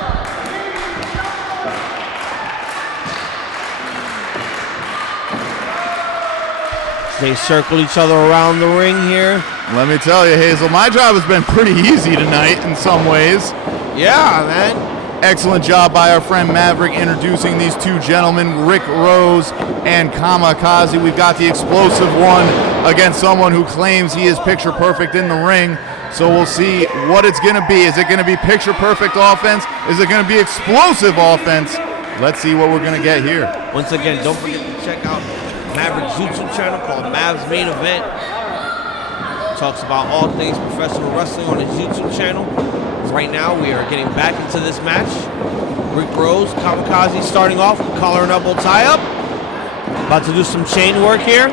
They circle each other around the ring here. Let me tell you, Hazel, my job has been pretty easy tonight in some ways. Yeah, man. Excellent job by our friend Maverick introducing these two gentlemen, Rick Rose and Kamakazi. We've got the explosive one against someone who claims he is picture perfect in the ring. So we'll see what it's going to be. Is it going to be picture perfect offense? Is it going to be explosive offense? Let's see what we're going to get here. Once again, don't forget to check out Maverick's YouTube channel called Mav's Main Event. talks about all things professional wrestling on his YouTube channel. Right now, we are getting back into this match. Rick Rose, Kamakazi starting off, collar and elbow tie-up. About to do some chain work here.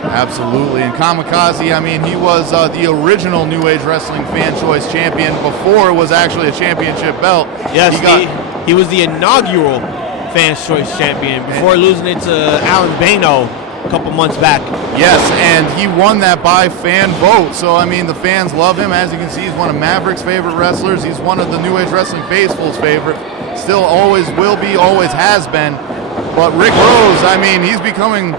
Absolutely, and Kamakazi, I mean, he was the original New Age Wrestling Fan Choice Champion before it was actually a championship belt. Yes, he was the inaugural Fans Choice Champion before losing it to Alan Bano a couple months back. Yes, and he won that by fan vote. So, I mean, the fans love him. As you can see, he's one of Maverick's favorite wrestlers. He's one of the New Age Wrestling faithful's favorite. Still always will be, always has been. But Rick Rose, I mean, he's becoming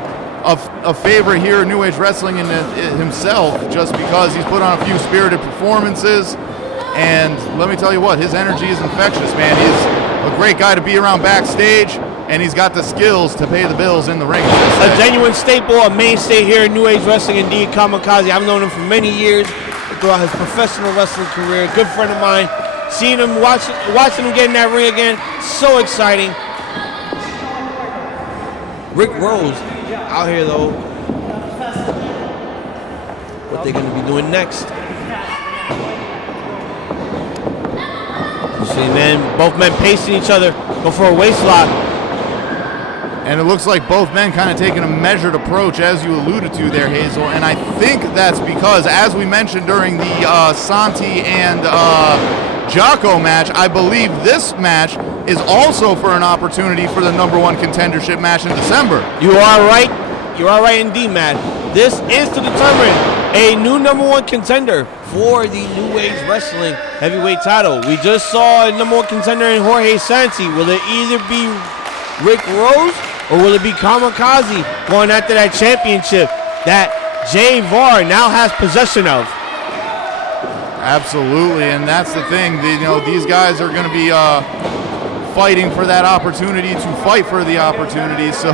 a favorite here in New Age Wrestling in himself just because he's put on a few spirited performances. And let me tell you what, his energy is infectious, man. He's a great guy to be around backstage, and he's got the skills to pay the bills in the ring. A genuine staple, a mainstay here in New Age Wrestling, indeed, Kamakazi. I've known him for many years throughout his professional wrestling career. Good friend of mine. Seeing him, watching him get in that ring again, so exciting. Rick Rose out here, though. What they're going to be doing next. You see, man, both men pacing each other, go for a waist lock. And it looks like both men kind of taking a measured approach, as you alluded to there, Hazel. And I think that's because, as we mentioned during the Santi and Jaco match, I believe this match is also for an opportunity for the #1 contendership match in December. You are right. You are right indeed, Matt. This is to determine a new #1 contender for the New Age Wrestling heavyweight title. We just saw a #1 contender in Jorge Santi. Will it either be Rick Rose or will it be Kamakazi going after that championship that Vara now has possession of? Absolutely, and that's the thing. These guys are going to be fighting for that opportunity to fight for the opportunity. So,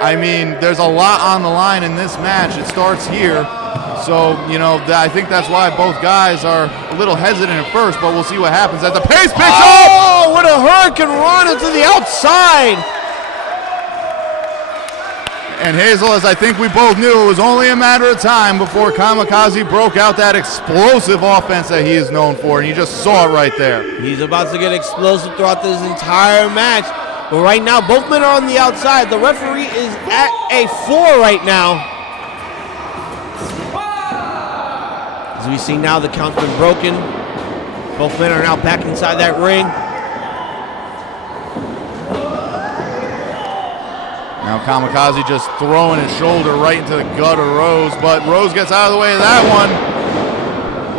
I mean, there's a lot on the line in this match. It starts here. So, I think that's why both guys are a little hesitant at first, but we'll see what happens as the pace picks up. Oh, what a hurricane run into the outside. And Hazel, as I think we both knew, it was only a matter of time before Kamakazi broke out that explosive offense that he is known for, and you just saw it right there. He's about to get explosive throughout this entire match. But right now, both men are on the outside. The referee is at a 4 right now. As we see now, the count's been broken. Both men are now back inside that ring. Now Kamakazi just throwing his shoulder right into the gut of Rose, but Rose gets out of the way of that one.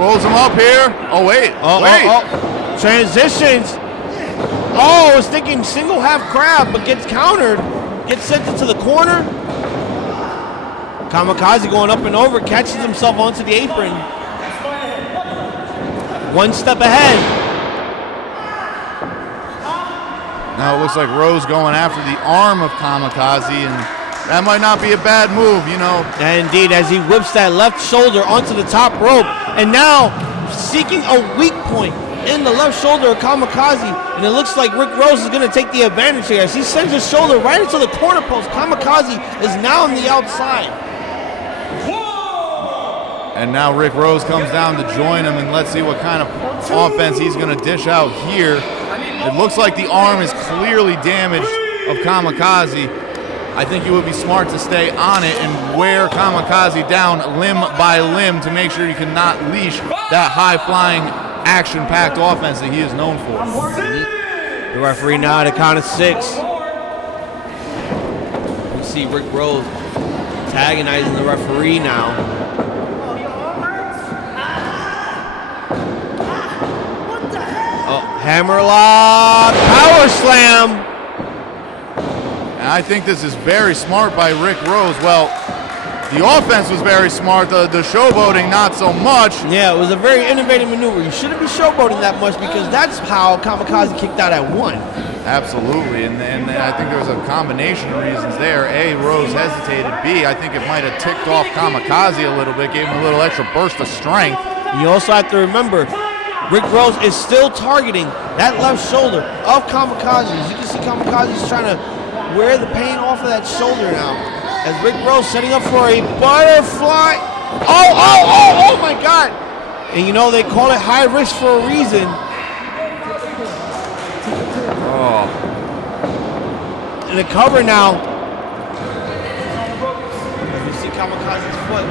Rolls him up here. Oh, wait. Wait. Transitions. Oh, I was thinking single half crab, but gets countered. Gets sent into the corner. Kamakazi going up and over, catches himself onto the apron. One step ahead. Now it looks like Rose going after the arm of Kamakazi, and that might not be a bad move, And indeed, as he whips that left shoulder onto the top rope, and now seeking a weak point in the left shoulder of Kamakazi, and it looks like Rick Rose is going to take the advantage here as he sends his shoulder right into the corner post. Kamakazi is now on the outside. And now Rick Rose comes down to join him, and let's see what kind of offense he's going to dish out here. It looks like the arm is clearly damaged of Kamakazi. I think it would be smart to stay on it and wear Kamakazi down limb by limb to make sure you cannot leash that high-flying, action-packed offense that he is known for. The referee now at a count of 6. You see Rick Rose antagonizing the referee now. Hammerlock, power slam. And I think this is very smart by Rick Rose. Well, the offense was very smart. The showboating, not so much. Yeah, it was a very innovative maneuver. You shouldn't be showboating that much because that's how Kamakazi kicked out at 1. Absolutely, and I think there was a combination of reasons there. A, Rose hesitated. B, I think it might have ticked off Kamakazi a little bit, gave him a little extra burst of strength. You also have to remember, Rick Rose is still targeting that left shoulder of Kamakazi. As you can see, Kamakazi's trying to wear the pain off of that shoulder now. As Rick Rose setting up for a butterfly Oh my God. And you know, they call it high risk for a reason. Oh. And the cover now. You see Kamakazi's foot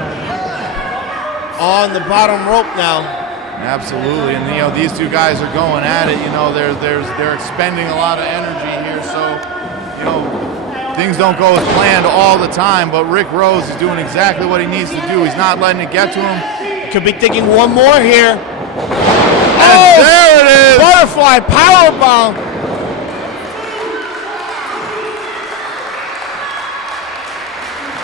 on the bottom rope now. Absolutely, and you know these two guys are going at it. You know they're expending a lot of energy here, so you know things don't go as planned all the time. But Rick Rose is doing exactly what he needs to do. He's not letting it get to him. Could be thinking one more here. And there it is! Butterfly powerbomb.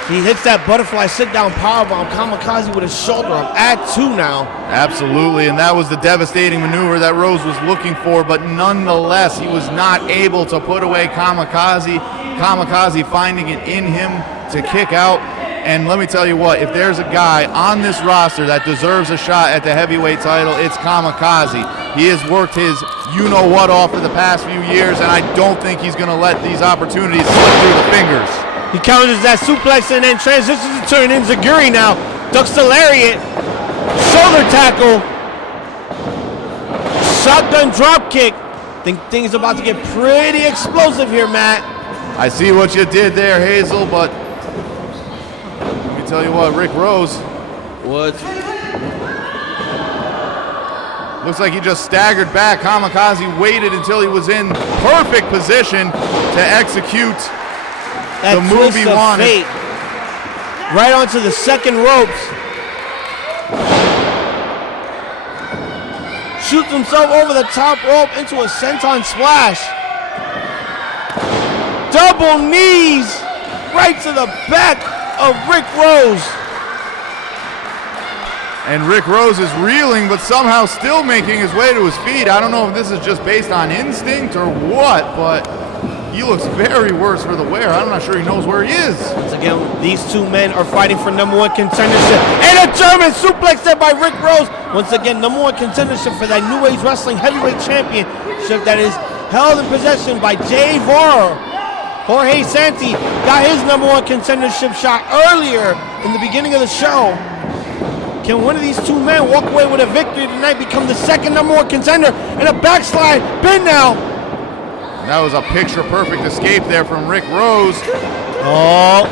He hits that butterfly sit-down powerbomb. Kamakazi with his shoulder up at 2 now. Absolutely, and that was the devastating maneuver that Rose was looking for, but nonetheless, he was not able to put away Kamakazi. Kamakazi finding it in him to kick out. And let me tell you what, if there's a guy on this roster that deserves a shot at the heavyweight title, it's Kamakazi. He has worked his you-know-what off for the past few years, and I don't think he's going to let these opportunities slip through the fingers. He counters that suplex and then transitions to turn enziguri now. Ducks the lariat. Shoulder tackle. Shotgun drop kick. Think things about to get pretty explosive here, Matt. I see what you did there, Hazel, but let me tell you what, Rick Rose. What? Looks like he just staggered back. Kamakazi waited until he was in perfect position to execute that the move he wanted. Fate. Right onto the second ropes. Shoots himself over the top rope into a senton splash. Double knees right to the back of Rick Rose. And Rick Rose is reeling, but somehow still making his way to his feet. I don't know if this is just based on instinct or what, but he looks very worse for the wear. I'm not sure he knows where he is. Once again, these two men are fighting for #1 contendership. And a German suplex there by Rick Rose. Once again, #1 contendership for that New Age Wrestling Heavyweight Championship that is held in possession by Jay Vara. Jorge Santi got his #1 contendership shot earlier in the beginning of the show. Can one of these two men walk away with a victory tonight, become the second #1 contender, and a backslide pin now? That was a picture-perfect escape there from Rick Rose. Oh.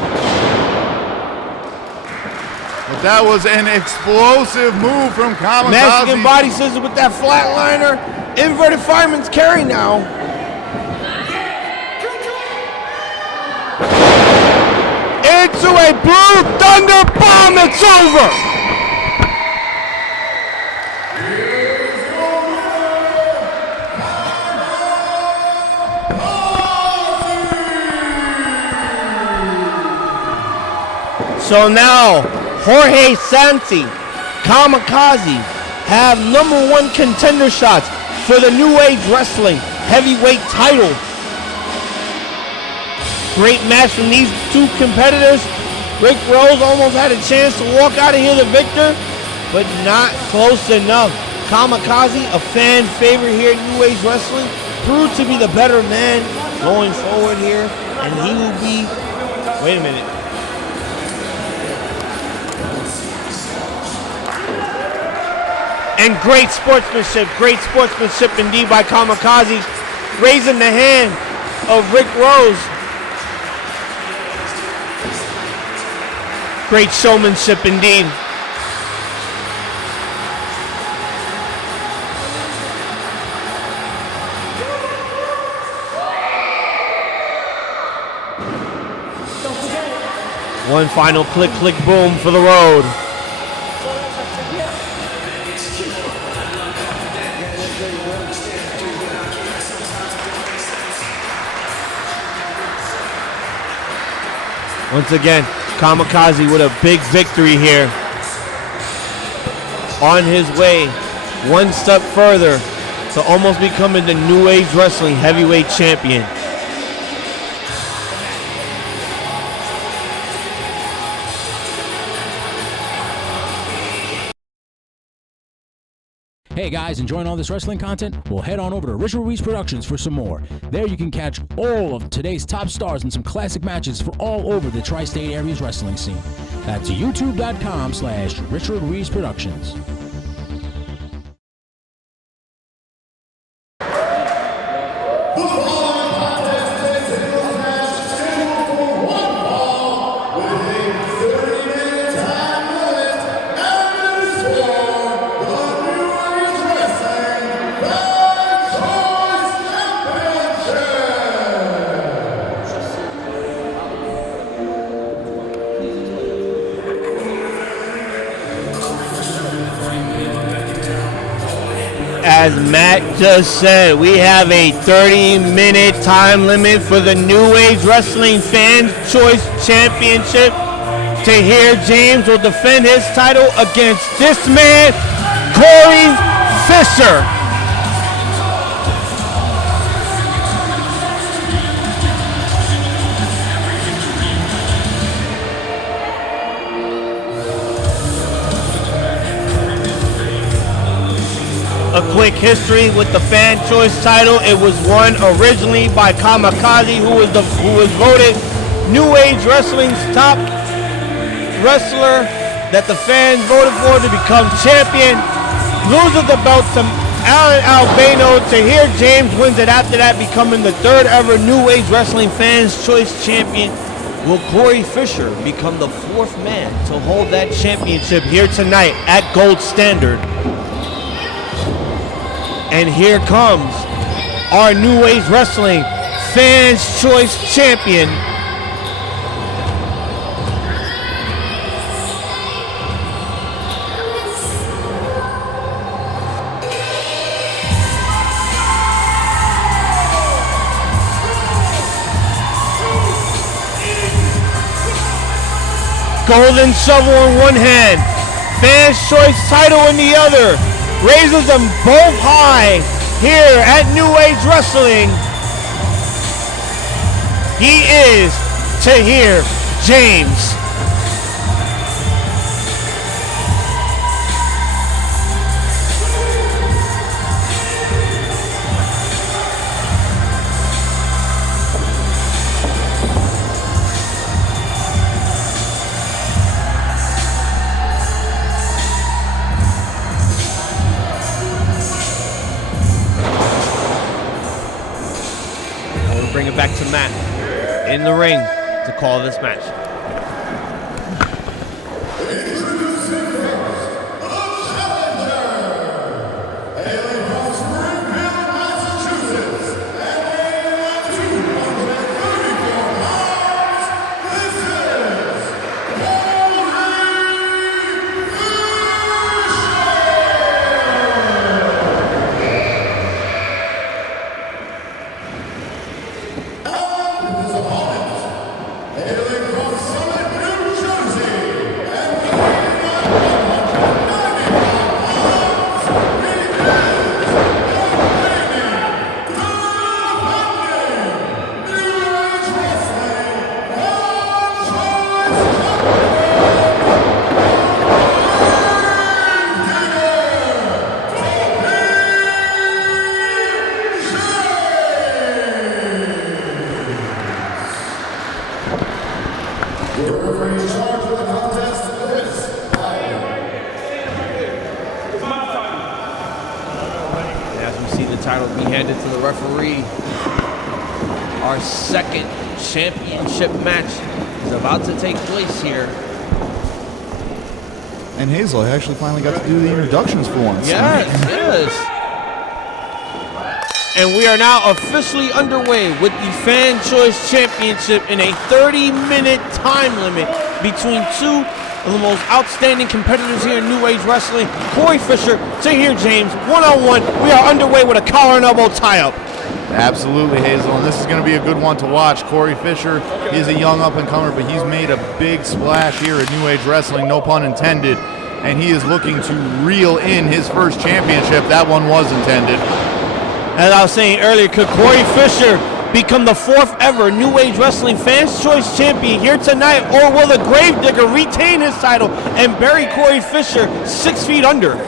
But that was an explosive move from Kamakazi. Mexican body scissors with that flatliner. Inverted fireman's carry now. Into a blue thunder bomb. It's over. So now, Jorge Santi, Kamakazi have #1 contender shots for the New Age Wrestling Heavyweight title. Great match from these two competitors. Rick Rose almost had a chance to walk out of here the victor, but not close enough. Kamakazi, a fan favorite here at New Age Wrestling, proved to be the better man going forward here, and he will be, wait a minute. And great sportsmanship indeed by Kamakazi, raising the hand of Rick Rose. Great showmanship indeed. One final click, click, boom for the road. Once again, Kamakazi with a big victory here. On his way, one step further to almost becoming the New Age Wrestling Heavyweight Champion. Hey guys, enjoying all this wrestling content? Well, head on over to Ruiz Productions for some more. There you can catch all of today's top stars and some classic matches for all over the tri-state area's wrestling scene. That's youtube.com/Richard Ruiz Productions. As Matt just said, we have a 30-minute time limit for the New Age Wrestling Fans Choice Championship. Tahir James will defend his title against this man, Corey Fisher. A quick history with the Fan Choice title. It was won originally by Kamakazi, who was voted New Age Wrestling's top wrestler that the fans voted for to become champion. Loses the belt to Alan Albano. Tahir James wins it after that, becoming the third ever New Age Wrestling Fans Choice champion. Will Corey Fisher become the fourth man to hold that championship here tonight at Gold Standard? And here comes our New Age Wrestling Fans Choice Champion. Golden shovel in one hand, Fans Choice title in the other. Raises them both high here at New Age Wrestling. He is Tahir James. Bring it back to Matt in the ring to call this match. Our second championship match is about to take place here. And Hazel, I actually finally got to do the introductions for once. Yes, yes. And we are now officially underway with the Fan Choice Championship in a 30-minute time limit between two of the most outstanding competitors here in New Age Wrestling. Corey Fisher, Tahir James, one-on-one. We are underway with a collar and elbow tie-up. Absolutely, Hazel, and this is going to be a good one to watch. Corey Fisher, he is a young up-and-comer, but he's made a big splash here at New Age Wrestling, no pun intended, and he is looking to reel in his first championship. That one was intended. As I was saying earlier, could Corey Fisher become the fourth ever New Age Wrestling Fans Choice Champion here tonight, or will the Gravedigger retain his title and bury Corey Fisher 6 feet under?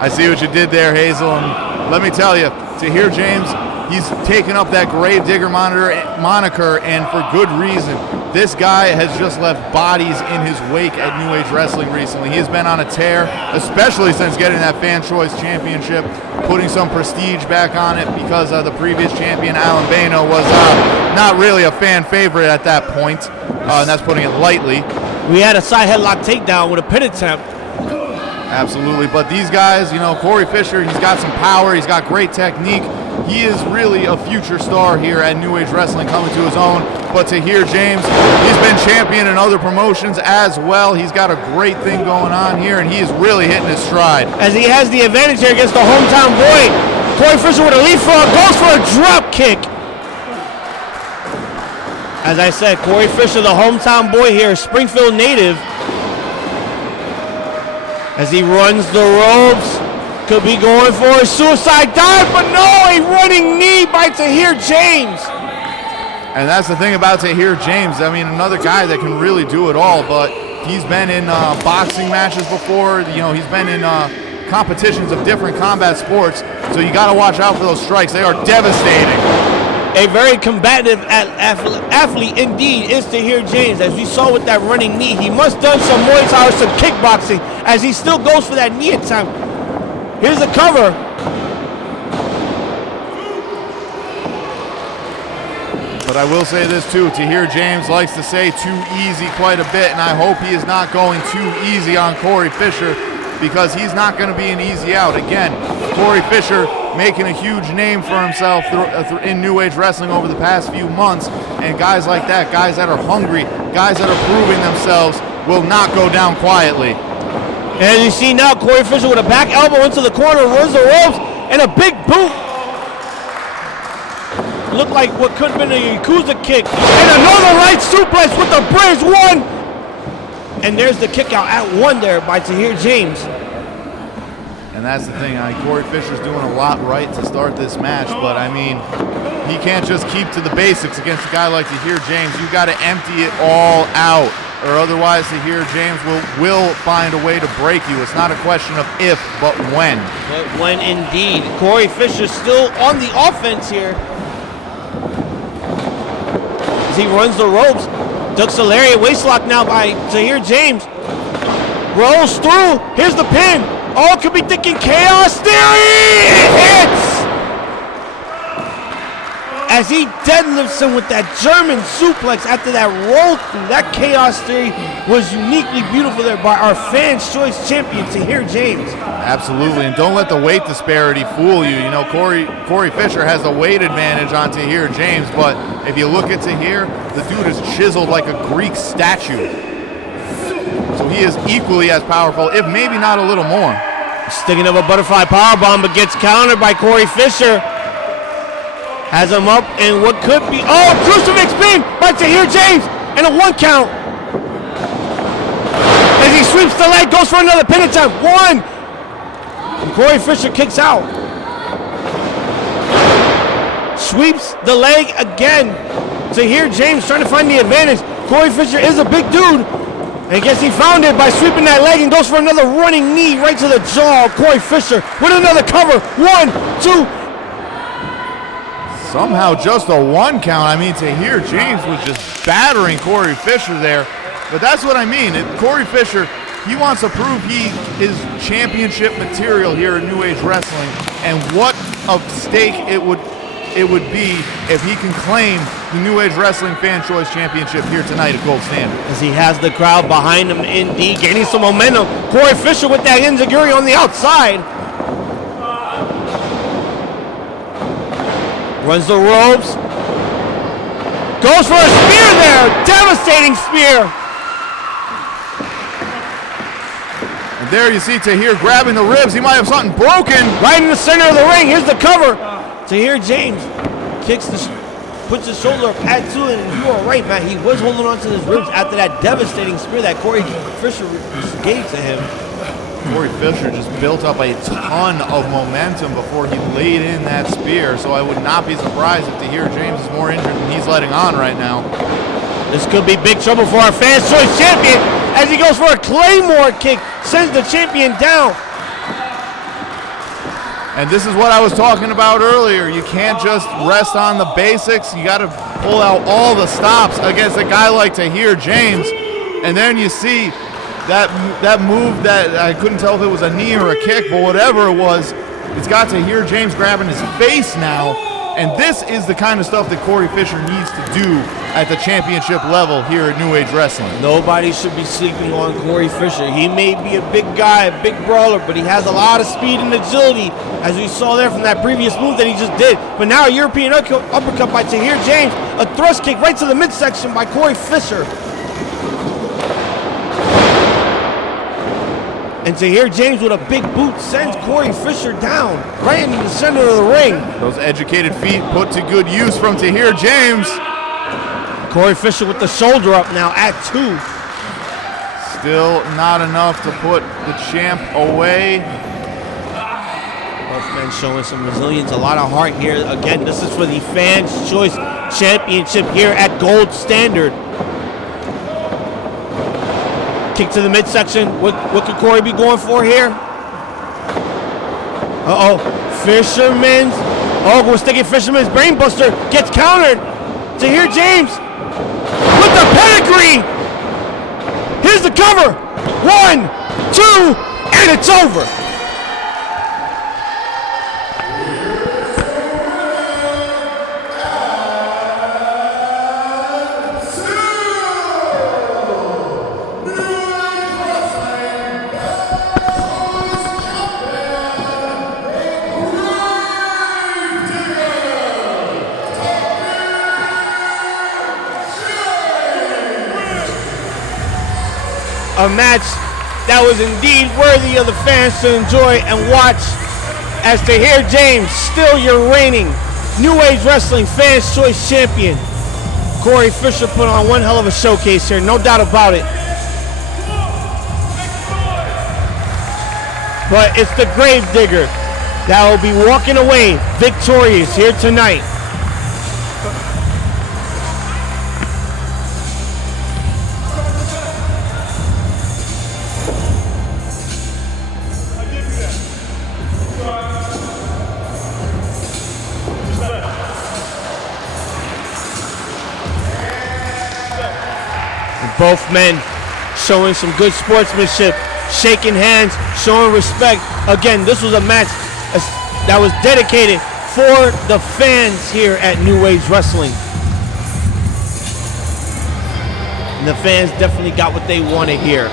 I see what you did there, Hazel, and let me tell you, Tahir James, He's taken up that Gravedigger moniker, and for good reason. This guy has just left bodies in his wake at New Age Wrestling recently. He has been on a tear, especially since getting that Fan Choice Championship, putting some prestige back on it because the previous champion, Alan Bano, was not really a fan favorite at that point, and that's putting it lightly. We had a side headlock takedown with a pin attempt. Absolutely, but these guys, you know, Corey Fisher, he's got some power, he's got great technique. He is really a future star here at New Age Wrestling, coming to his own. But Tahir James, he's been champion in other promotions as well. He's got a great thing going on here, and he is really hitting his stride. As he has the advantage here against the hometown boy. Corey Fisher with a leapfrog, goes for a drop kick. As I said, Corey Fisher, the hometown boy here, Springfield native. As he runs the ropes. Could be going for a suicide dive, but no, a running knee by Tahir James. And that's the thing about Tahir James. I mean, another guy that can really do it all, but he's been in boxing matches before. You know, he's been in competitions of different combat sports, so you got to watch out for those strikes. They are devastating. A very combative athlete indeed is Tahir James. As we saw with that running knee, he must have done some Muay Thai or some kickboxing, as he still goes for that knee attempt. Here's the cover. But I will say this too, Tahir James likes to say too easy quite a bit, and I hope he is not going too easy on Corey Fisher, because he's not going to be an easy out. Again, Corey Fisher making a huge name for himself in New Age Wrestling over the past few months, and guys like that, guys that are hungry, guys that are proving themselves, will not go down quietly. And you see now Corey Fisher with a back elbow into the corner, runs the ropes, and a big boot. Looked like what could have been a Yakuza kick. And another right suplex with the bridge, one. And there's the kick out at one there by Tahir James. And that's the thing, Corey Fisher's doing a lot right to start this match, but I mean, he can't just keep to the basics against a guy like Tahir James. You got to empty it all out, or otherwise Tahir James will find a way to break you. It's not a question of if, but when. But when indeed. Corey Fisher still on the offense here. As he runs the ropes, ducks a lariat waistlock now by Tahir James. Rolls through, here's the pin. Oh, could be thinking chaos theory! It hits! As he deadlifts him with that German suplex after that roll through. That chaos theory was uniquely beautiful there by our Fans' Choice champion, Tahir James. Absolutely, and don't let the weight disparity fool you. You know, Corey Fisher has the weight advantage on Tahir James, but if you look at Tahir, the dude is chiseled like a Greek statue. So he is equally as powerful, if maybe not a little more. Sticking up a butterfly powerbomb, but gets countered by Corey Fisher. Has him up in what could be, oh, crucifix pin by Tahir James, and a 1 count. As he sweeps the leg, goes for another pin attempt, 1. And Corey Fisher kicks out. Sweeps the leg again. Tahir James trying to find the advantage. Corey Fisher is a big dude. And I guess he found it by sweeping that leg and goes for another running knee right to the jaw of Corey Fisher with another cover. 1, 2. Somehow just a 1 count. I mean, Tahir James was just battering Corey Fisher there. But that's what I mean. Corey Fisher, he wants to prove he is championship material here in New Age Wrestling. And what a stake it would be if he can claim the New Age Wrestling Fan Choice Championship here tonight at Gold Standard. As he has the crowd behind him, indeed, gaining some momentum. Corey Fisher with that enziguri on the outside. Runs the ropes. Goes for a spear there. Devastating spear. And there you see Tahir grabbing the ribs. He might have something broken. Right in the center of the ring. Here's the cover. Tahir James puts his shoulder up, add to it, and you are right, Matt. He was holding on to his ribs after that devastating spear that Corey Fisher gave to him. Corey Fisher just built up a ton of momentum before he laid in that spear, so I would not be surprised if Tahir James is more injured than he's letting on right now. This could be big trouble for our Fans' Choice champion as he goes for a Claymore kick, sends the champion down. And this is what I was talking about earlier. You can't just rest on the basics. You got to pull out all the stops against a guy like Tahir James. And then you see that move that I couldn't tell if it was a knee or a kick, but whatever it was, it's got Tahir James grabbing his face now. And this is the kind of stuff that Corey Fisher needs to do at the championship level here at New Age Wrestling. Nobody should be sleeping on Corey Fisher. He may be a big guy, a big brawler, but he has a lot of speed and agility, as we saw there from that previous move that he just did. But now a European uppercut by Tahir James, a thrust kick right to the midsection by Corey Fisher. And Tahir James with a big boot sends Corey Fisher down right into the center of the ring. Those educated feet put to good use from Tahir James. Corey Fisher with the shoulder up now at 2. Still not enough to put the champ away. Both men showing some resilience, a lot of heart here. Again, this is for the Fans' Choice Championship here at Gold Standard. Kick to the midsection. What could Corey be going for here? Uh-oh. Fisherman's. Oh, we're sticking Fisherman's brainbuster. Gets countered. Tahir James with the pedigree. Here's the cover. 1, 2, and it's over. A match that was indeed worthy of the fans to enjoy and watch, as Tahir James, still your reigning New Age Wrestling Fans' Choice Champion. Corey Fisher put on one hell of a showcase here, no doubt about it. But it's the Gravedigger that will be walking away victorious here tonight. Both men showing some good sportsmanship, shaking hands, showing respect. Again, this was a match that was dedicated for the fans here at New Age Wrestling. And the fans definitely got what they wanted here.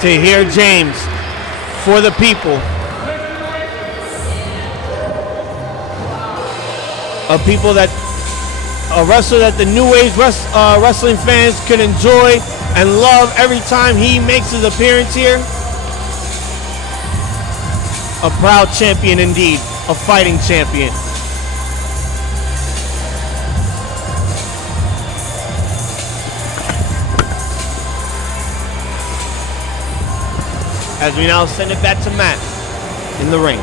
Tahir James for the people. A wrestler that the New Age wrestling fans can enjoy and love every time he makes his appearance here. A proud champion indeed, a fighting champion. As we now send it back to Matt in the ring.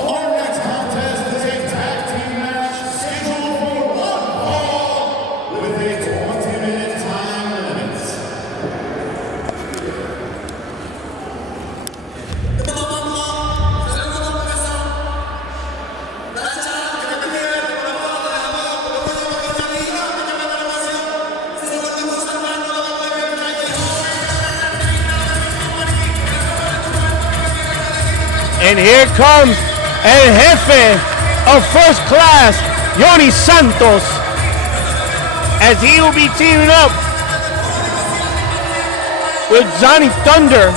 Our next contest is a tag team match scheduled for one fall with a 20-minute time limit. And here comes El Jefe of First Class, Jhonny Santos, as he will be teaming up with Johnny Thunder.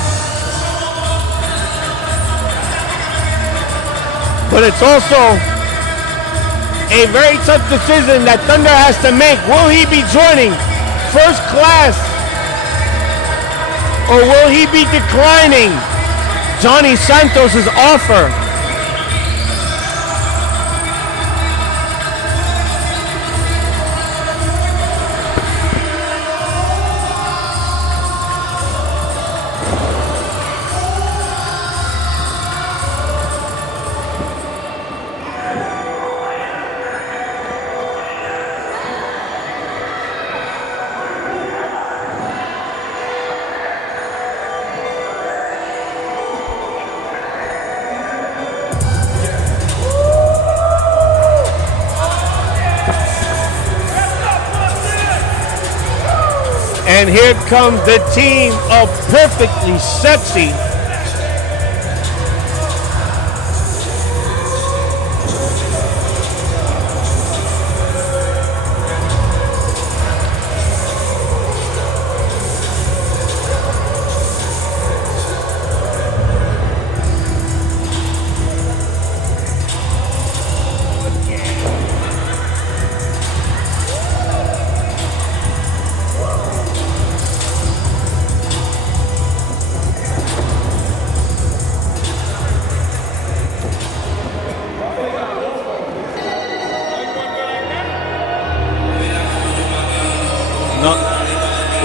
But it's also a very tough decision that Thunder has to make. Will he be joining First Class, or will he be declining Jhonny Santos' offer? And here comes the team of Perfectly Sexy.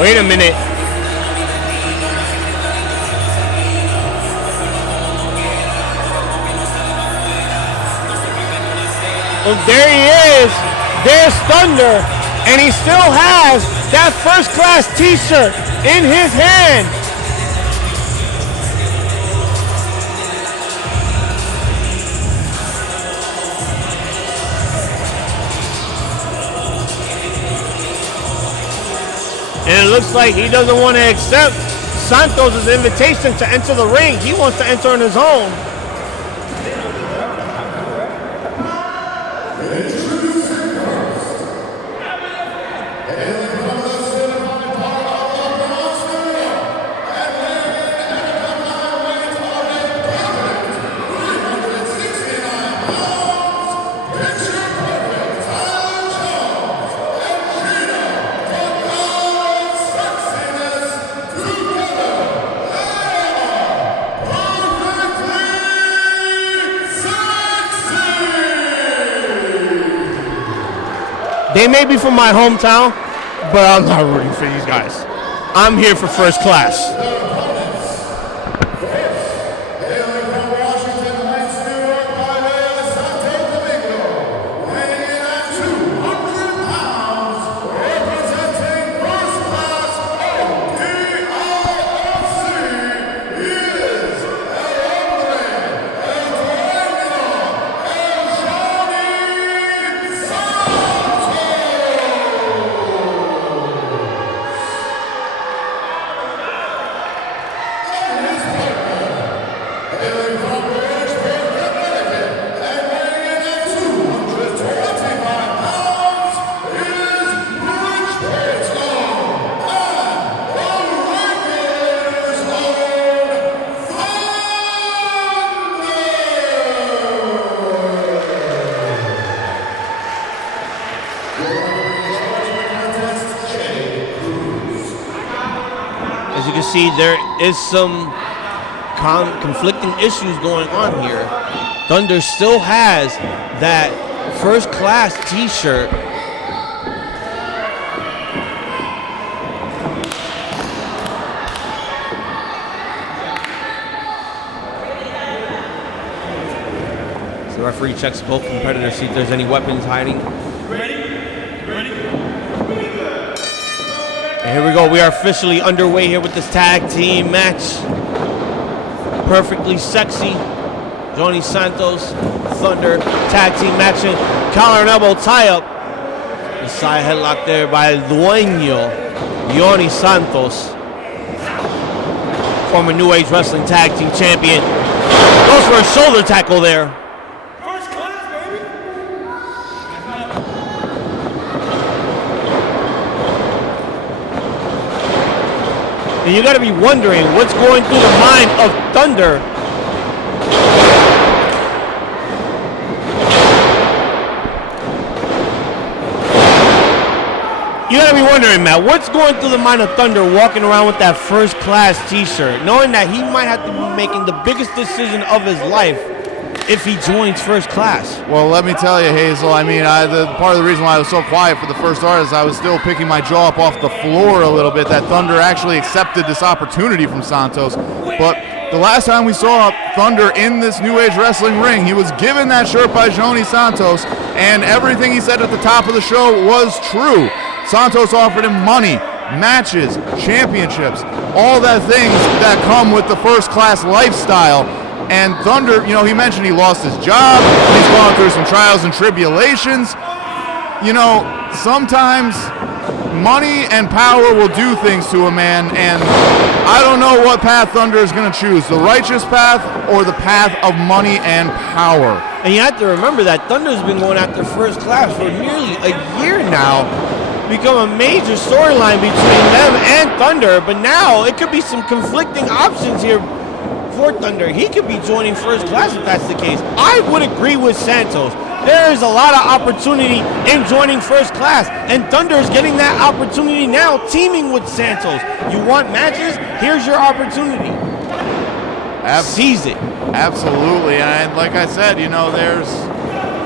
Wait a minute. Well, there he is. There's Thunder. And he still has that first class t-shirt in his hand. And it looks like he doesn't want to accept Santos' invitation to enter the ring. He wants to enter on his own. They may be from my hometown, but I'm not rooting for these guys. I'm here for first class. As you can see, there is some conflicting issues going on here. Thunder still has that first class t-shirt. So the referee checks both competitors, see if there's any weapons hiding. And here we go. We are officially underway here with this tag team match. Perfectly Sexy, Jhonny Santos, Thunder, tag team matching. Collar and elbow tie-up. The side headlock there by Dueño, Jhonny Santos. Former New Age Wrestling Tag Team Champion. Goes for a shoulder tackle there. And you got to be wondering what's going through the mind of Thunder. You got to be wondering, Matt, what's going through the mind of Thunder walking around with that first class t-shirt, knowing that he might have to be making the biggest decision of his life if he joins first class? Well, let me tell you, Hazel, I mean, part of the reason why I was so quiet for the first hour is I was still picking my jaw up off the floor a little bit, that Thunder actually accepted this opportunity from Santos. But the last time we saw Thunder in this New Age Wrestling ring, he was given that shirt by Jhonny Santos, and everything he said at the top of the show was true. Santos offered him money, matches, championships, all the things that come with the first class lifestyle. And Thunder, you know, he mentioned he lost his job. He's gone through some trials and tribulations. You know, sometimes money and power will do things to a man, and I don't know what path Thunder is going to choose, the righteous path or the path of money and power. And you have to remember that Thunder's been going after First Class for nearly a year now. Become a major storyline between them and Thunder, but now it could be some conflicting options here for Thunder. He could be joining First Class if that's the case. I would agree with Santos. There is a lot of opportunity in joining First Class, and Thunder is getting that opportunity now, teaming with Santos. You want matches? Here's your opportunity. Seize it. Absolutely, and like I said, you know,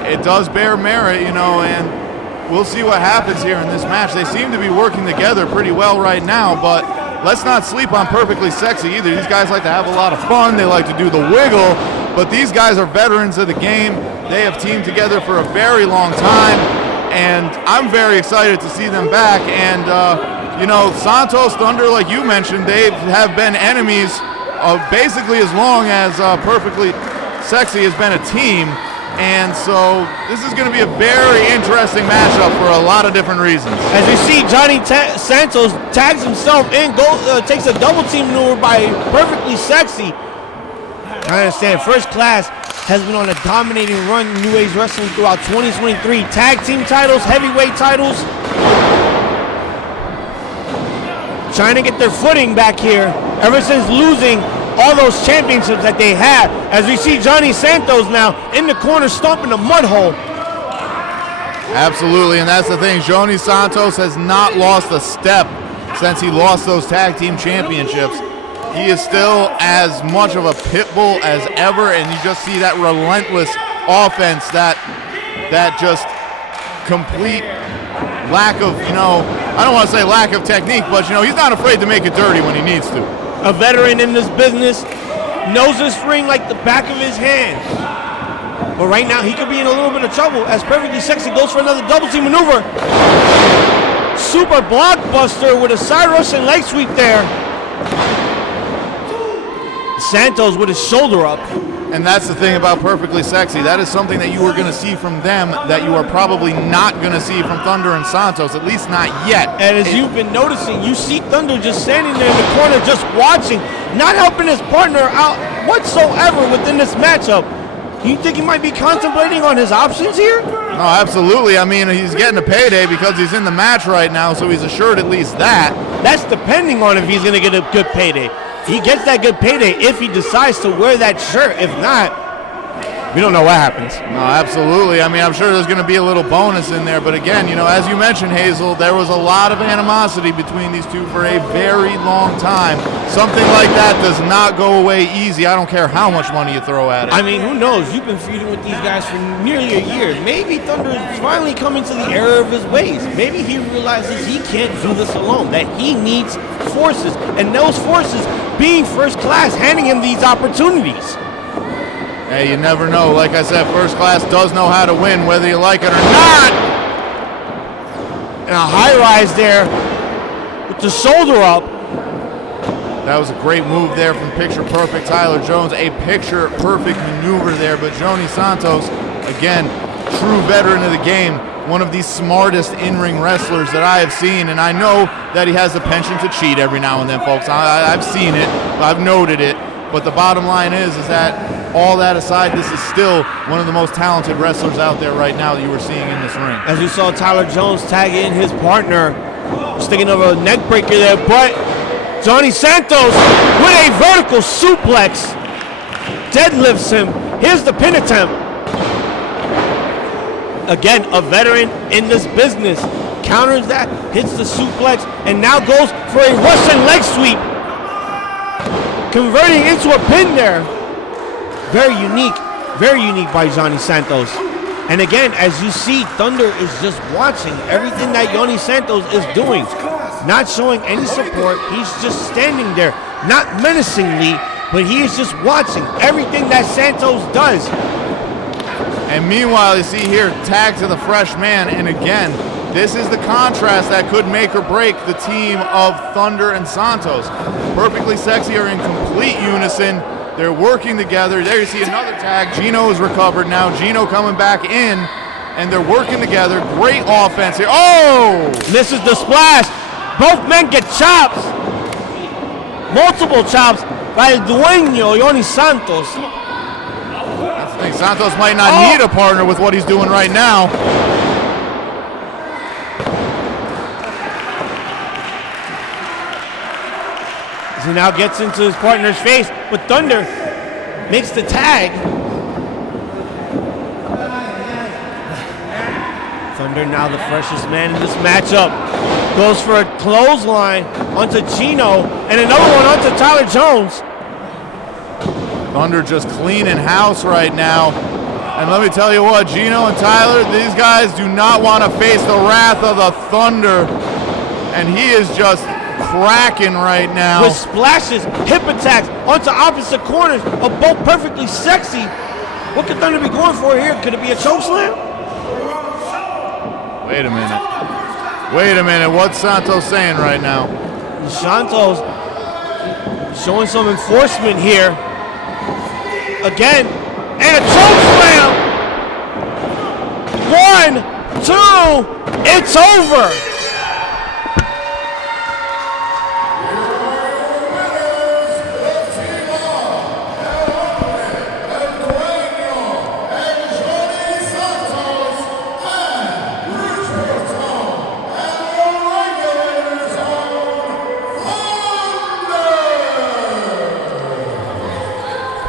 it does bear merit, you know, and we'll see what happens here in this match. They seem to be working together pretty well right now, but let's not sleep on Perfectly Sexy either. These guys like to have a lot of fun. They like to do the wiggle, but these guys are veterans of the game. They have teamed together for a very long time, and I'm very excited to see them back. And, you know, Santos, Thunder, like you mentioned, they have been enemies basically as long as Perfectly Sexy has been a team. And so this is going to be a very interesting matchup for a lot of different reasons. As you see, Jhonny Santos tags himself in, takes a double team maneuver by Perfectly Sexy. I understand First Class has been on a dominating run in New Age Wrestling throughout 2023. Tag team titles, heavyweight titles. Trying to get their footing back here ever since losing all those championships that they had. As we see Jhonny Santos now in the corner stomping a mud hole. Absolutely, and that's the thing. Jhonny Santos has not lost a step since he lost those tag team championships. He is still as much of a pit bull as ever, and you just see that relentless offense, that just complete lack of, you know, I don't want to say lack of technique, but, you know, he's not afraid to make it dirty when he needs to. A veteran in this business, knows this ring like the back of his hand. But right now, he could be in a little bit of trouble as Perfectly Sexy goes for another double team maneuver. Super blockbuster with a side Russian leg sweep there. Santos with his shoulder up. And that's the thing about Perfectly Sexy. That is something that you are going to see from them that you are probably not going to see from Thunder and Santos, at least not yet. And as you've been noticing, you see Thunder just standing there in the corner just watching, not helping his partner out whatsoever within this matchup. You think he might be contemplating on his options here? No, absolutely. I mean, he's getting a payday because he's in the match right now, so he's assured at least that. That's depending on if he's going to get a good payday. He gets that good payday if he decides to wear that shirt. If not, we don't know what happens. No, absolutely. I mean, I'm sure there's going to be a little bonus in there. But again, you know, as you mentioned, Hazel, there was a lot of animosity between these two for a very long time. Something like that does not go away easy. I don't care how much money you throw at it. I mean, who knows? You've been feuding with these guys for nearly a year. Maybe Thunder is finally coming to the error of his ways. Maybe he realizes he can't do this alone, that he needs forces. And those forces being First Class, handing him these opportunities. Hey, you never know. Like I said, First Class does know how to win, whether you like it or not. And a high rise there with the shoulder up. That was a great move there from Picture Perfect Tyler Jones. A picture perfect maneuver there. But Jhonny Santos, again, true veteran of the game. One of the smartest in-ring wrestlers that I have seen. And I know that he has a penchant to cheat every now and then, folks. I've seen it. I've noted it. But the bottom line is that all that aside, this is still one of the most talented wrestlers out there right now that you were seeing in this ring. As you saw Tyler Jones tag in his partner, sticking over a neck breaker there, but Jhonny Santos with a vertical suplex deadlifts him. Here's the pin attempt. Again, a veteran in this business. Counters that, hits the suplex, and now goes for a Russian leg sweep. Converting into a pin there. Very unique by Jhonny Santos. And again, as you see, Thunder is just watching everything that Jhonny Santos is doing. Not showing any support. He's just standing there, not menacingly, but he is just watching everything that Santos does. And meanwhile, you see here, tag to the fresh man. And again, this is the contrast that could make or break the team of Thunder and Santos. Perfectly Sexy are in complete unison. They're working together. There you see another tag. Geno is recovered now. Geno coming back in. and they're working together. Great offense here. Oh! Misses the splash. Both men get chops. Multiple chops by el dueño, Jhonny Santos. I think Santos might not need a partner with what he's doing right now. He now gets into his partner's face, but Thunder makes the tag. Thunder now the freshest man in this matchup. Goes for a clothesline onto Geno and another one onto Tyler Jones. Thunder just cleaning house right now. And let me tell you what, Geno and Tyler, these guys do not want to face the wrath of the Thunder. And he is just cracking right now. With splashes, hip attacks onto opposite corners of both perfectly sexy. What could Thunder be going for here? Could it be a chokeslam? Wait a minute. Wait a minute. What's Santos saying right now? Santos showing some enforcement here. Again, and a chokeslam. 1, 2, it's over.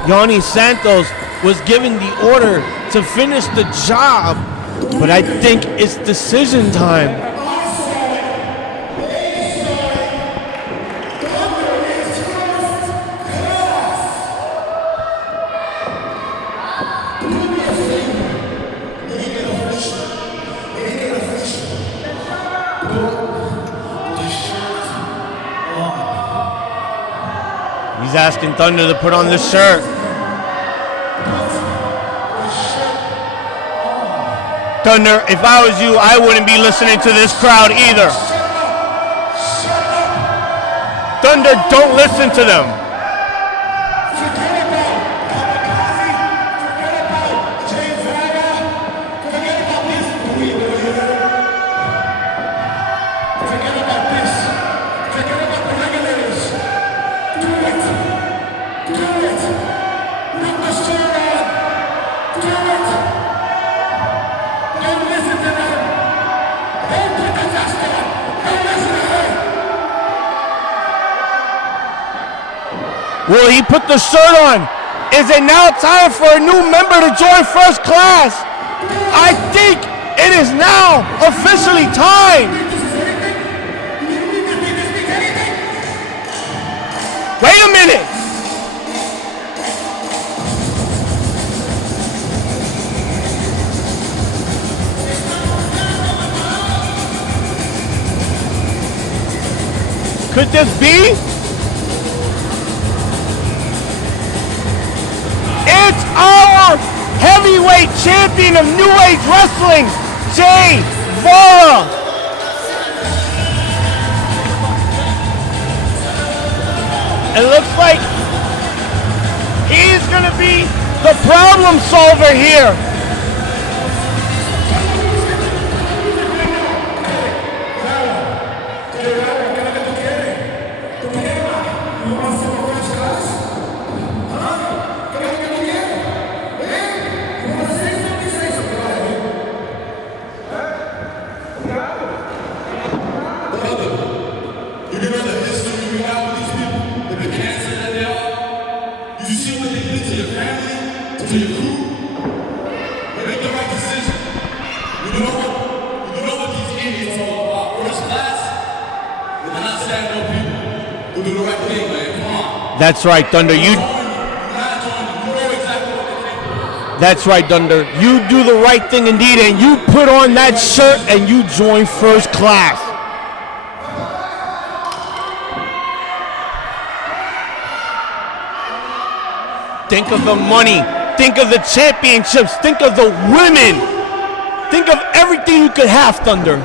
Jhonny Santos was given the order to finish the job, but I think it's decision time. He's asking Thunder to put on the shirt. Thunder, if I was you, I wouldn't be listening to this crowd either. Thunder, don't listen to them. Will he put the shirt on? Is it now time for a new member to join first class? I think it is now officially time. Wait a minute. Could this be? It's our heavyweight champion of New Age Wrestling, Vara. It looks like he's going to be the problem solver here. That's right, Thunder. That's right, Thunder. You do the right thing indeed, and you put on that shirt and you join first class. Think of the money. Think of the championships. Think of the women. Think of everything you could have, Thunder.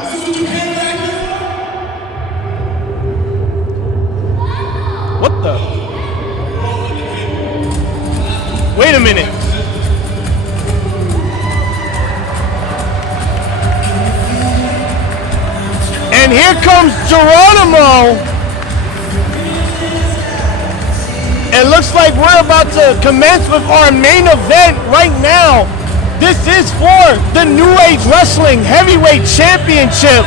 What the? Wait a minute. And here comes Geronimo. It looks like we're about to commence with our main event right now. This is for the New Age Wrestling Heavyweight Championship.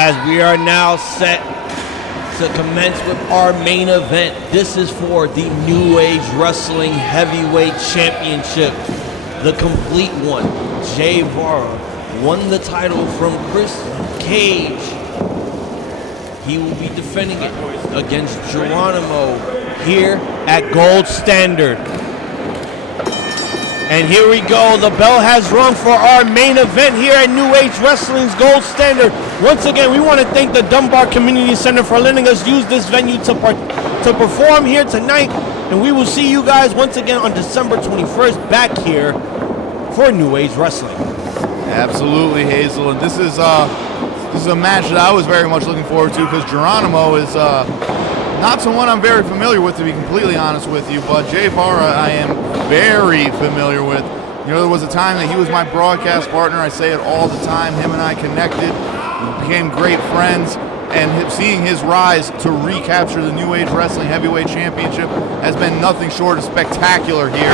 As we are now set to commence with our main event. This is for the New Age Wrestling Heavyweight Championship. The complete one. Vara won the title from Chris Cage. He will be defending it against Geronimo here at Gold Standard. And here we go. The bell has rung for our main event here at New Age Wrestling's Gold Standard. Once again, we want to thank the Dunbar Community Center for letting us use this venue to perform here tonight. And we will see you guys once again on December 21st back here for New Age Wrestling. Absolutely, Hazel. And this is a match that I was very much looking forward to because Geronimo is not someone I'm very familiar with, to be completely honest with you. But Vara, I am very familiar with. You know, there was a time that he was my broadcast partner. I say it all the time. Him and I connected. We became great friends. And seeing his rise to recapture the New Age Wrestling Heavyweight Championship has been nothing short of spectacular here.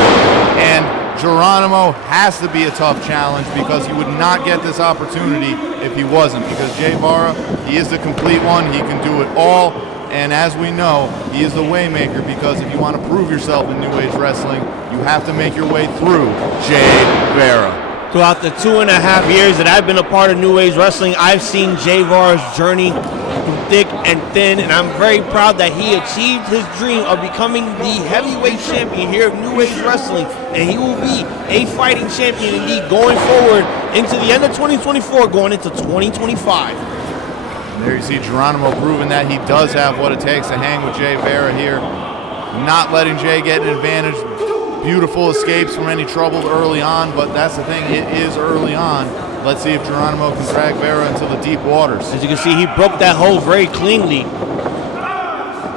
And Geronimo has to be a tough challenge because he would not get this opportunity if he wasn't. Because Vara, he is the complete one. He can do it all. And as we know, he is the waymaker because if you want to prove yourself in New Age Wrestling, you have to make your way through Vara. Throughout the 2.5 years that I've been a part of New Age Wrestling, I've seen Vara's journey through thick and thin, and I'm very proud that he achieved his dream of becoming the heavyweight champion here at New Age Wrestling, and he will be a fighting champion indeed going forward into the end of 2024, going into 2025. There you see Geronimo proving that he does have what it takes to hang with Vara here. Not letting Jay get an advantage. Beautiful escapes from any trouble early on, but that's the thing, it is early on. Let's see if Geronimo can drag Vara into the deep waters. As you can see, he broke that hold very cleanly.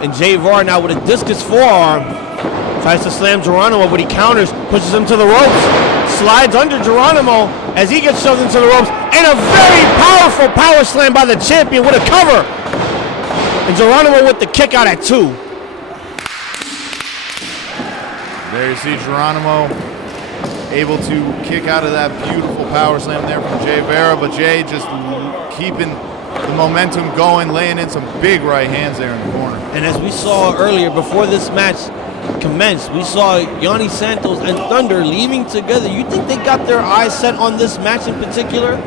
And Vara now with a discus forearm tries to slam Geronimo, but he counters, pushes him to the ropes, slides under Geronimo as he gets shoved into the ropes, and a very powerful power slam by the champion with a cover. And Geronimo with the kick out at 2. There you see Geronimo able to kick out of that beautiful power slam there from Vara, but Jay just keeping the momentum going, laying in some big right hands there in the corner. And as we saw earlier, before this match commenced, we saw Jhonny, Santos, and Thunder leaving together. You think they got their eyes set on this match in particular?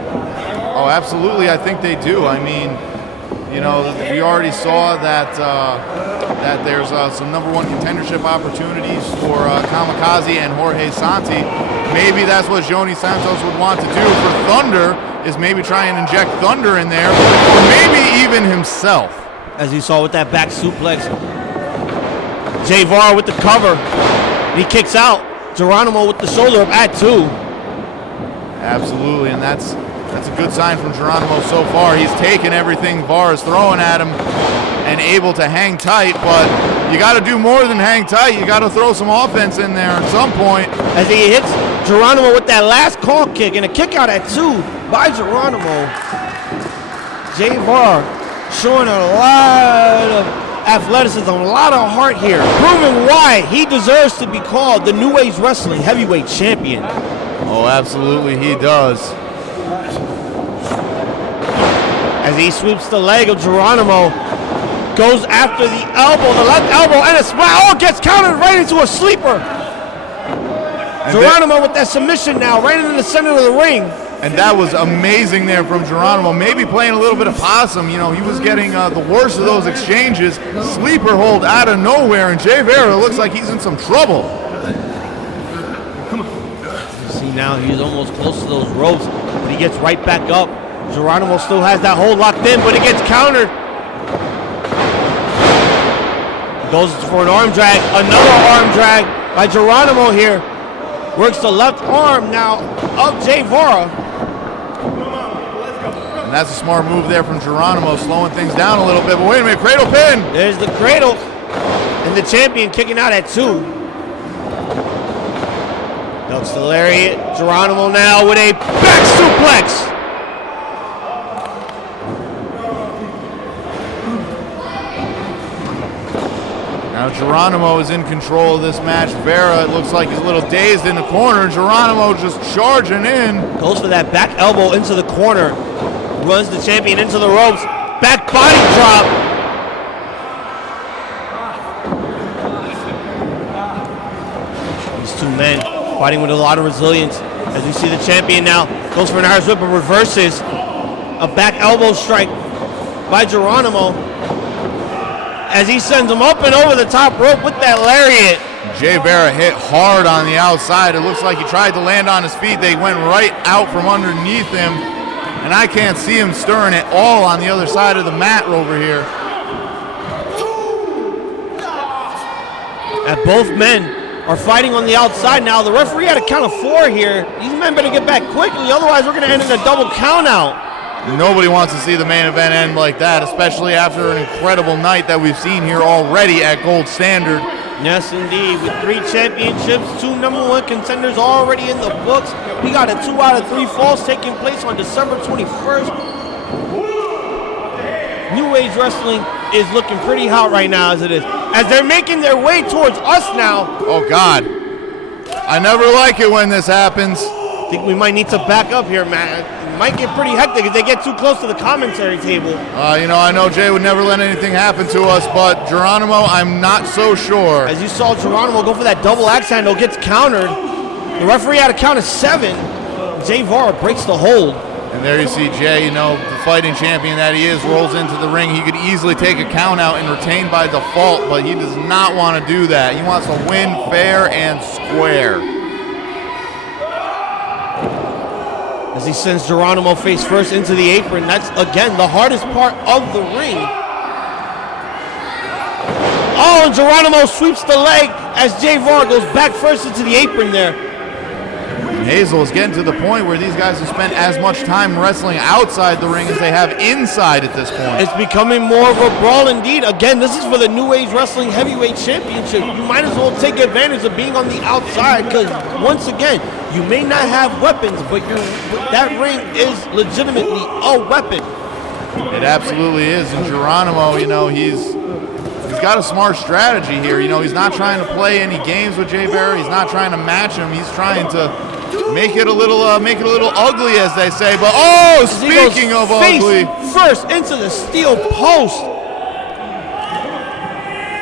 Oh, absolutely. I think they do. I mean, you know, we already saw that that there's some number one contendership opportunities for Kamakazi and Jorge Santi. Maybe that's what Jhonny Santos would want to do for Thunder, is maybe try and inject Thunder in there, or maybe even himself. As you saw with that back suplex, Vara with the cover. He kicks out. Geronimo with the shoulder up at 2. Absolutely, and that's a good sign from Geronimo so far. He's taken everything Vara's throwing at him and able to hang tight, but you got to do more than hang tight. You got to throw some offense in there at some point. As he hits Geronimo with that last call kick and a kick out at 2 by Geronimo. Vara showing a lot of athleticism, a lot of heart here, proving why he deserves to be called the New Age Wrestling Heavyweight Champion. Oh, absolutely, he does. As he sweeps the leg of Geronimo, goes after the elbow, the left elbow, and a splat. Oh, gets countered right into a sleeper. Geronimo with that submission now, right into the center of the ring. And that was amazing there from Geronimo. Maybe playing a little bit of possum. You know, he was getting the worst of those exchanges. Sleeper hold out of nowhere, and Vara looks like he's in some trouble. See now, he's almost close to those ropes, but he gets right back up. Geronimo still has that hold locked in, but it gets countered. Goes for an arm drag, another arm drag by Geronimo here. Works the left arm now of Vara. And that's a smart move there from Geronimo, slowing things down a little bit. But wait a minute, cradle pin. There's the cradle, and the champion kicking out at 2. Ducks the lariat. Geronimo now with a back suplex. Now Geronimo is in control of this match. Vara, it looks like he's a little dazed in the corner. Geronimo just charging in. Goes for that back elbow into the corner. Runs the champion into the ropes. Back body drop. These 2 men fighting with a lot of resilience. As we see the champion now goes for an Irish whip and reverses. A back elbow strike by Geronimo, as he sends him up and over the top rope with that lariat. Vara hit hard on the outside. It looks like he tried to land on his feet. They went right out from underneath him, and I can't see him stirring at all on the other side of the mat over here. And both men are fighting on the outside now. The referee had a count of 4 here. These men better get back quickly, otherwise we're going to end in a double count out. Nobody wants to see the main event end like that, especially after an incredible night that we've seen here already at Gold Standard. Yes, indeed. With 3 championships, 2 number 1 contenders already in the books. We got a 2 out of 3 falls taking place on December 21st. New Age Wrestling is looking pretty hot right now as it is. As they're making their way towards us now. Oh, God. I never like it when this happens. I think we might need to back up here, man. It might get pretty hectic if they get too close to the commentary table. You know, I know Jay would never let anything happen to us, but Geronimo, I'm not so sure. As you saw Geronimo go for that double axe handle, gets countered. The referee had a count of 7. Vara breaks the hold. And there you see Jay, you know, the fighting champion that he is, rolls into the ring. He could easily take a count out and retain by default, but he does not want to do that. He wants to win fair and square. As he sends Geronimo face first into the apron. That's, again, the hardest part of the ring. Oh, and Geronimo sweeps the leg as Vara goes back first into the apron there. Hazel is getting to the point where these guys have spent as much time wrestling outside the ring as they have inside at this point. It's becoming more of a brawl indeed. Again, this is for the New Age Wrestling Heavyweight Championship. You might as well take advantage of being on the outside because, once again, you may not have weapons, but that ring is legitimately a weapon. It absolutely is. And Geronimo, you know, he's got a smart strategy here. You know, he's not trying to play any games with Vara. He's not trying to match him. He's trying to make it a little ugly, as they say. But oh, speaking of ugly, first into the steel post.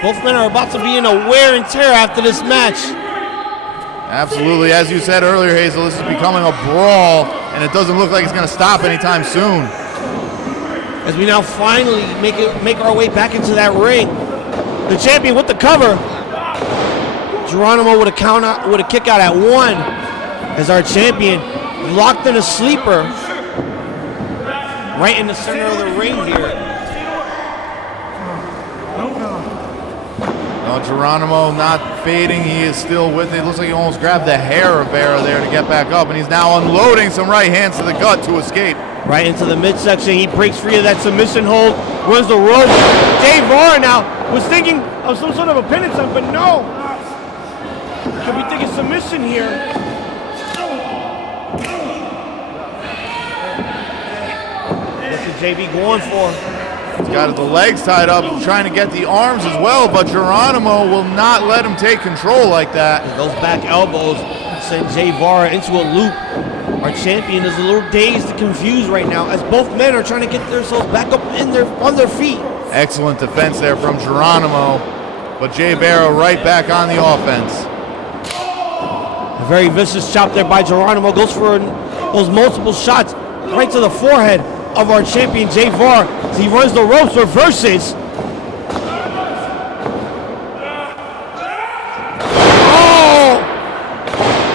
Both men are about to be in a wear and tear after this match. Absolutely, as you said earlier, Hazel, this is becoming a brawl, and it doesn't look like it's going to stop anytime soon. As we now finally make our way back into that ring. The champion with the cover. Geronimo with a kick out at 1 as our champion locked in a sleeper right in the center of the ring here. No, Geronimo not fading. He is still with it. Looks like he almost grabbed the hair of Vara there to get back up, and he's now unloading some right hands to the gut to escape. Right into the midsection. He breaks free of that submission hold, runs the rope. Vara now was thinking of some sort of a pin attempt, but no. Could be thinking submission here. That's what JB going for. He's got the legs tied up, trying to get the arms as well, but Geronimo will not let him take control like that. Those back elbows send Vara into a loop. Our champion is a little dazed and confused right now as both men are trying to get themselves back up on their feet. Excellent defense there from Geronimo, but Vara right back on the offense. A very vicious chop there by Geronimo. Goes for those multiple shots right to the forehead of our champion Vara as he runs the ropes, reverses. Oh!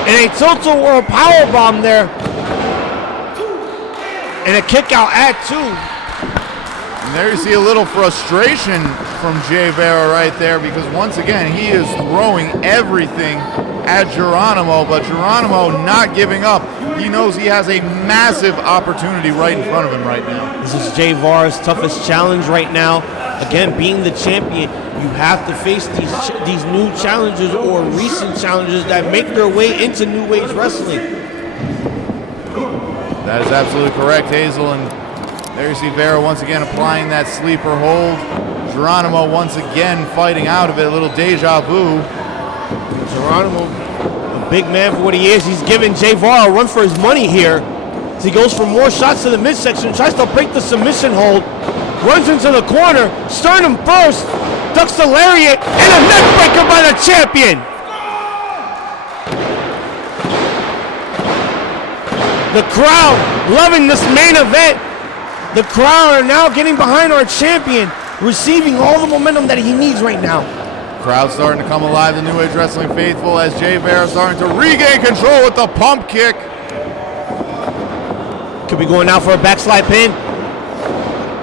And a tilt-a-whirl powerbomb there. And a kick out at 2. And there you see a little frustration from Vara right there, because once again he is throwing everything at Geronimo, but Geronimo not giving up. He knows he has a massive opportunity right in front of him right now. This is Vara's toughest challenge right now. Again, being the champion, you have to face these new challenges or recent challenges that make their way into New Age Wrestling. That is absolutely correct, Hazel. And there you see Vara once again applying that sleeper hold. Geronimo once again fighting out of it, a little deja vu. Geronimo, a big man for what he is, he's giving Vara a run for his money here. As he goes for more shots to the midsection, tries to break the submission hold, runs into the corner, sternum first, ducks the lariat, and a neck breaker by the champion. The crowd loving this main event. The crowd are now getting behind our champion, receiving all the momentum that he needs right now. Crowd starting to come alive, the New Age Wrestling faithful, as Vara starting to regain control with the pump kick. Could be going out for a backslide pin.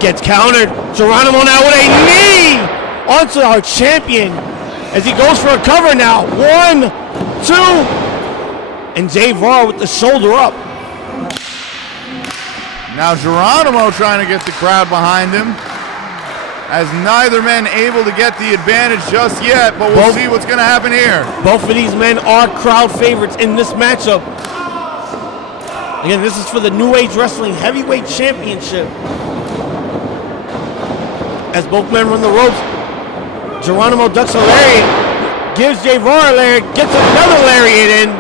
Gets countered. Geronimo now with a knee onto our champion as he goes for a cover now. 1, 2, and Vara with the shoulder up. Now Geronimo trying to get the crowd behind him, as neither man able to get the advantage just yet, but we'll see what's going to happen here. Both of these men are crowd favorites in this matchup. Again, this is for the New Age Wrestling Heavyweight Championship. As both men run the ropes, Geronimo ducks a lariat, gives Vara a lariat, gets another lariat in.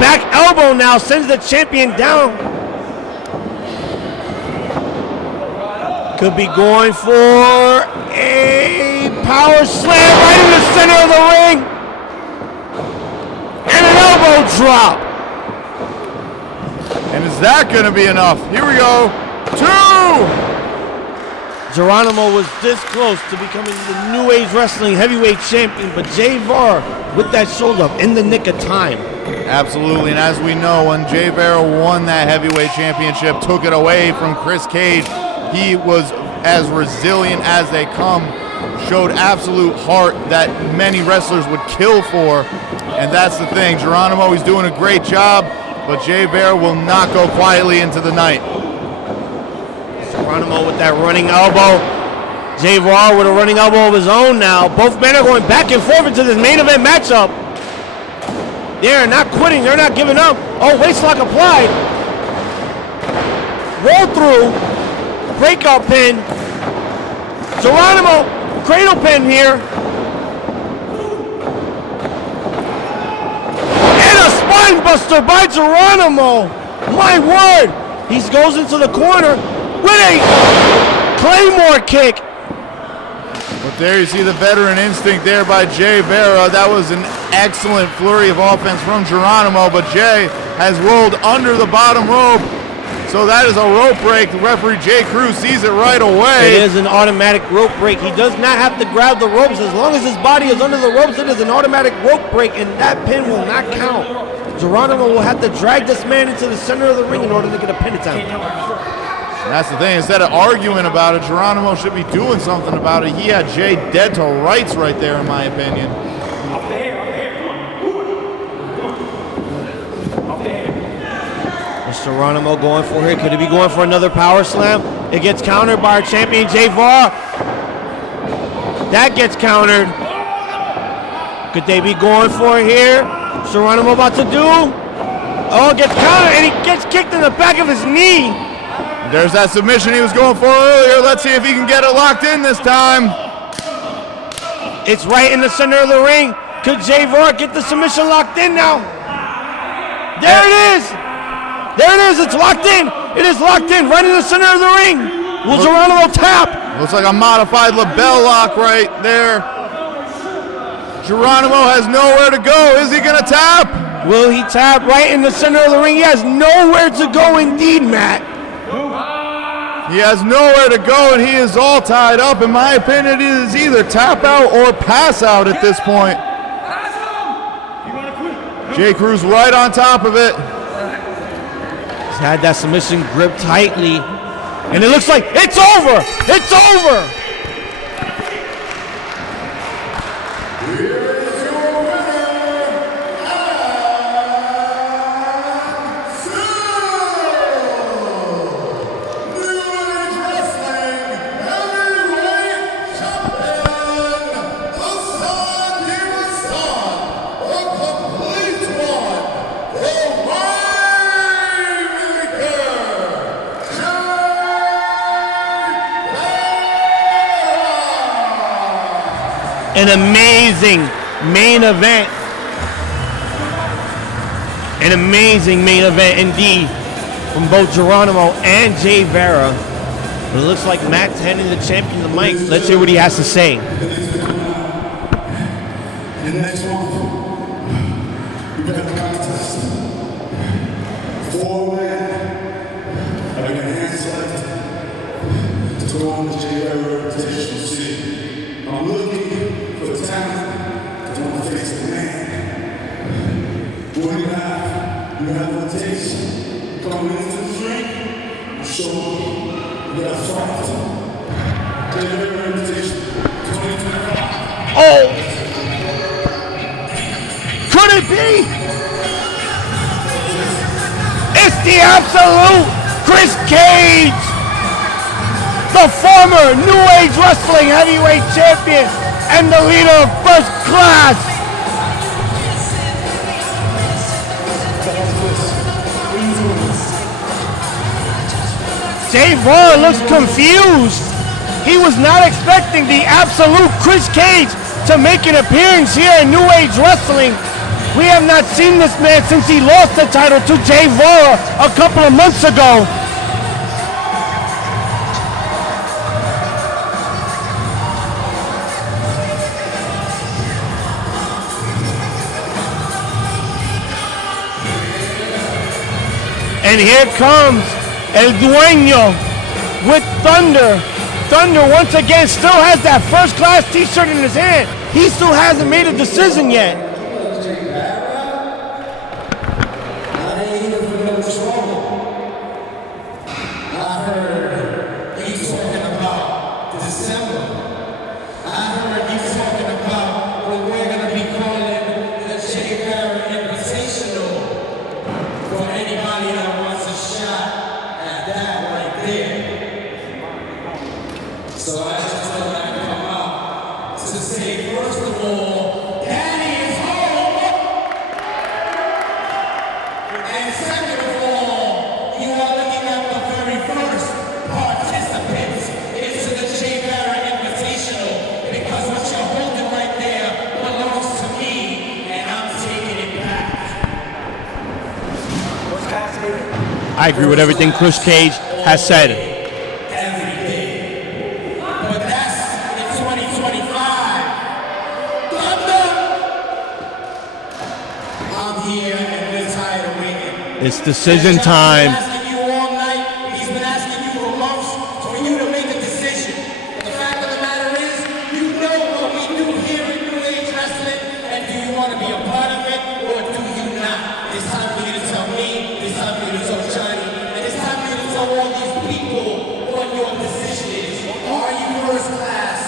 Back elbow now sends the champion down. Could be going for a power slam right in the center of the ring. And an elbow drop. And is that going to be enough? Here we go. 2! Geronimo was this close to becoming the New Age Wrestling Heavyweight Champion, but Vara with that shoulder up in the nick of time. Absolutely, and as we know, when Vara won that heavyweight championship, took it away from Chris Cage, he was as resilient as they come, showed absolute heart that many wrestlers would kill for, and that's the thing. Geronimo, he's doing a great job, but Vara will not go quietly into the night. Geronimo with that running elbow. Vara with a running elbow of his own now. Both men are going back and forth into this main event matchup. They're not quitting. They're not giving up. Oh, waistlock applied. Roll through. Breakout pin. Geronimo, cradle pin here. And a spine buster by Geronimo. My word. He goes into the corner with a Claymore kick. But there you see the veteran instinct there by Jay Vara. That was an excellent flurry of offense from Geronimo, but Jay has rolled under the bottom rope. So that is a rope break. Referee Jay Cruz sees it right away. It is an automatic rope break. He does not have to grab the ropes. As long as his body is under the ropes, it is an automatic rope break, and that pin will not count. Geronimo will have to drag this man into the center of the ring in order to get a pin attempt. And that's the thing. Instead of arguing about it, Geronimo should be doing something about it. He had Jay dead to rights right there, in my opinion. Geronimo going for it. Could he be going for another power slam? It gets countered by our champion, Jay Vara. That gets countered. Could they be going for it here? Geronimo about to do. Oh, gets countered, and he gets kicked in the back of his knee. There's that submission he was going for earlier. Let's see if he can get it locked in this time. It's right in the center of the ring. Could Jay Vara get the submission locked in now? There it is. There it is, it's locked in. It is locked in, right in the center of the ring. Will Geronimo tap? Looks like a modified LaBelle lock right there. Geronimo has nowhere to go. Is he gonna tap? Will he tap right in the center of the ring? He has nowhere to go indeed, Matt. He has nowhere to go, and he is all tied up. In my opinion, it is either tap out or pass out at this point. Jay Cruz right on top of it. He's had that submission gripped tightly, and it looks like it's over. It's over. An amazing main event. An amazing main event indeed from both Geronimo and Jay Vara. But it looks like Matt's handing the champion the mic. Let's hear what he has to say. The next one, we got the contest. 4 men are going to hand select to go on the Jay Vara Invitational seat. I'm looking for talent to want to face the man. What do you have? You have what it takes. Coming into the ring, show me. You got to fight. Jay Vara Invitation 2025. Oh! Could it be? It's the absolute Chris Cage, the former New Age Wrestling Heavyweight Champion and the leader of First Class. Jay Vara looks confused. He was not expecting the absolute Chris Cage to make an appearance here in New Age Wrestling. We have not seen this man since he lost the title to Jay Vara a couple of months ago. And here comes El Dueño with Thunder. Thunder once again still has that First Class t-shirt in his hand. He still hasn't made a decision yet. I agree with everything Chris Cage has said. Every day. But that's in 2025. here and we're tired of waiting. It's decision time. He's been asking you all night. He's been asking you for months for you to make a decision. The fact of the matter is, you know what we do here in New Age Wrestling, and do you want to be a part of it or do you not? It's time for you to tell me. It's time for you to tell Jhonny, and it's time for you to tell all these people what your decision is. Are you first class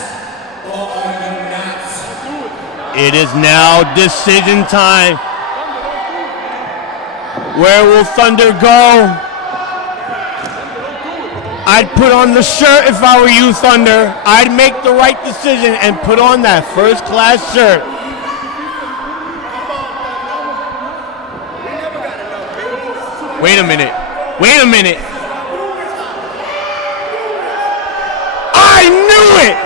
or are you not? It is now decision time. Where will Thunder go? I'd put on the shirt if I were you, Thunder. I'd make the right decision and put on that first class shirt. Wait a minute. Wait a minute. I knew it!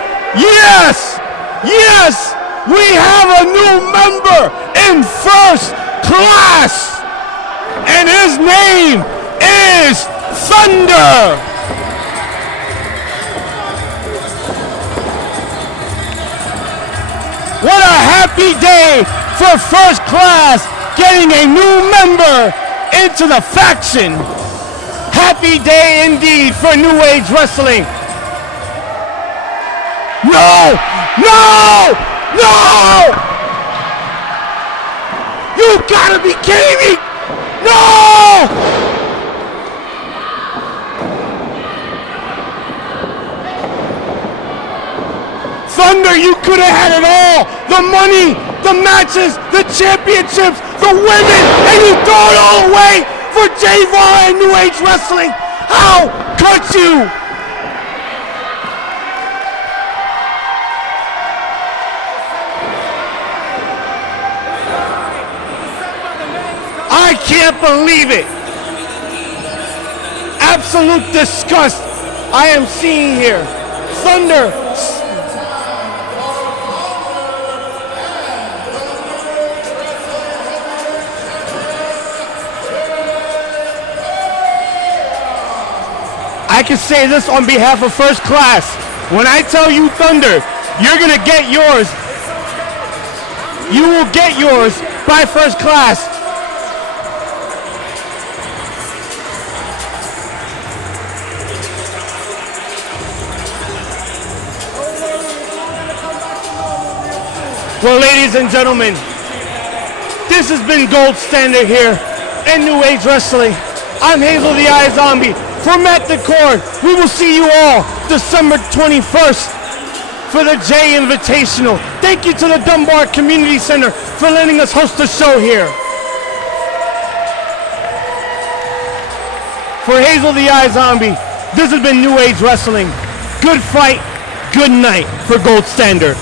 Yes! Yes! We have a new member in first class! And his name is Thunder! What a happy day for first class, getting a new member into the faction. Happy day indeed for New Age Wrestling. No! No! No! You gotta be kidding me! No! Thunder, you could have had it all! The money, the matches, the championships, the women, and you throw it all away for Vara and New Age Wrestling! How could you? I can't believe it! Absolute disgust I am seeing here. Thunder. I can say this on behalf of first class. When I tell you Thunder, you're gonna get yours. You will get yours by first class. Well, ladies and gentlemen, this has been Gold Standard here in New Age Wrestling. I'm Hazel the Eye Zombie from At the Core. We will see you all December 21st for the J Invitational. Thank you to the Dunbar Community Center for letting us host the show here. For Hazel the Eye Zombie, this has been New Age Wrestling. Good fight, good night for Gold Standard.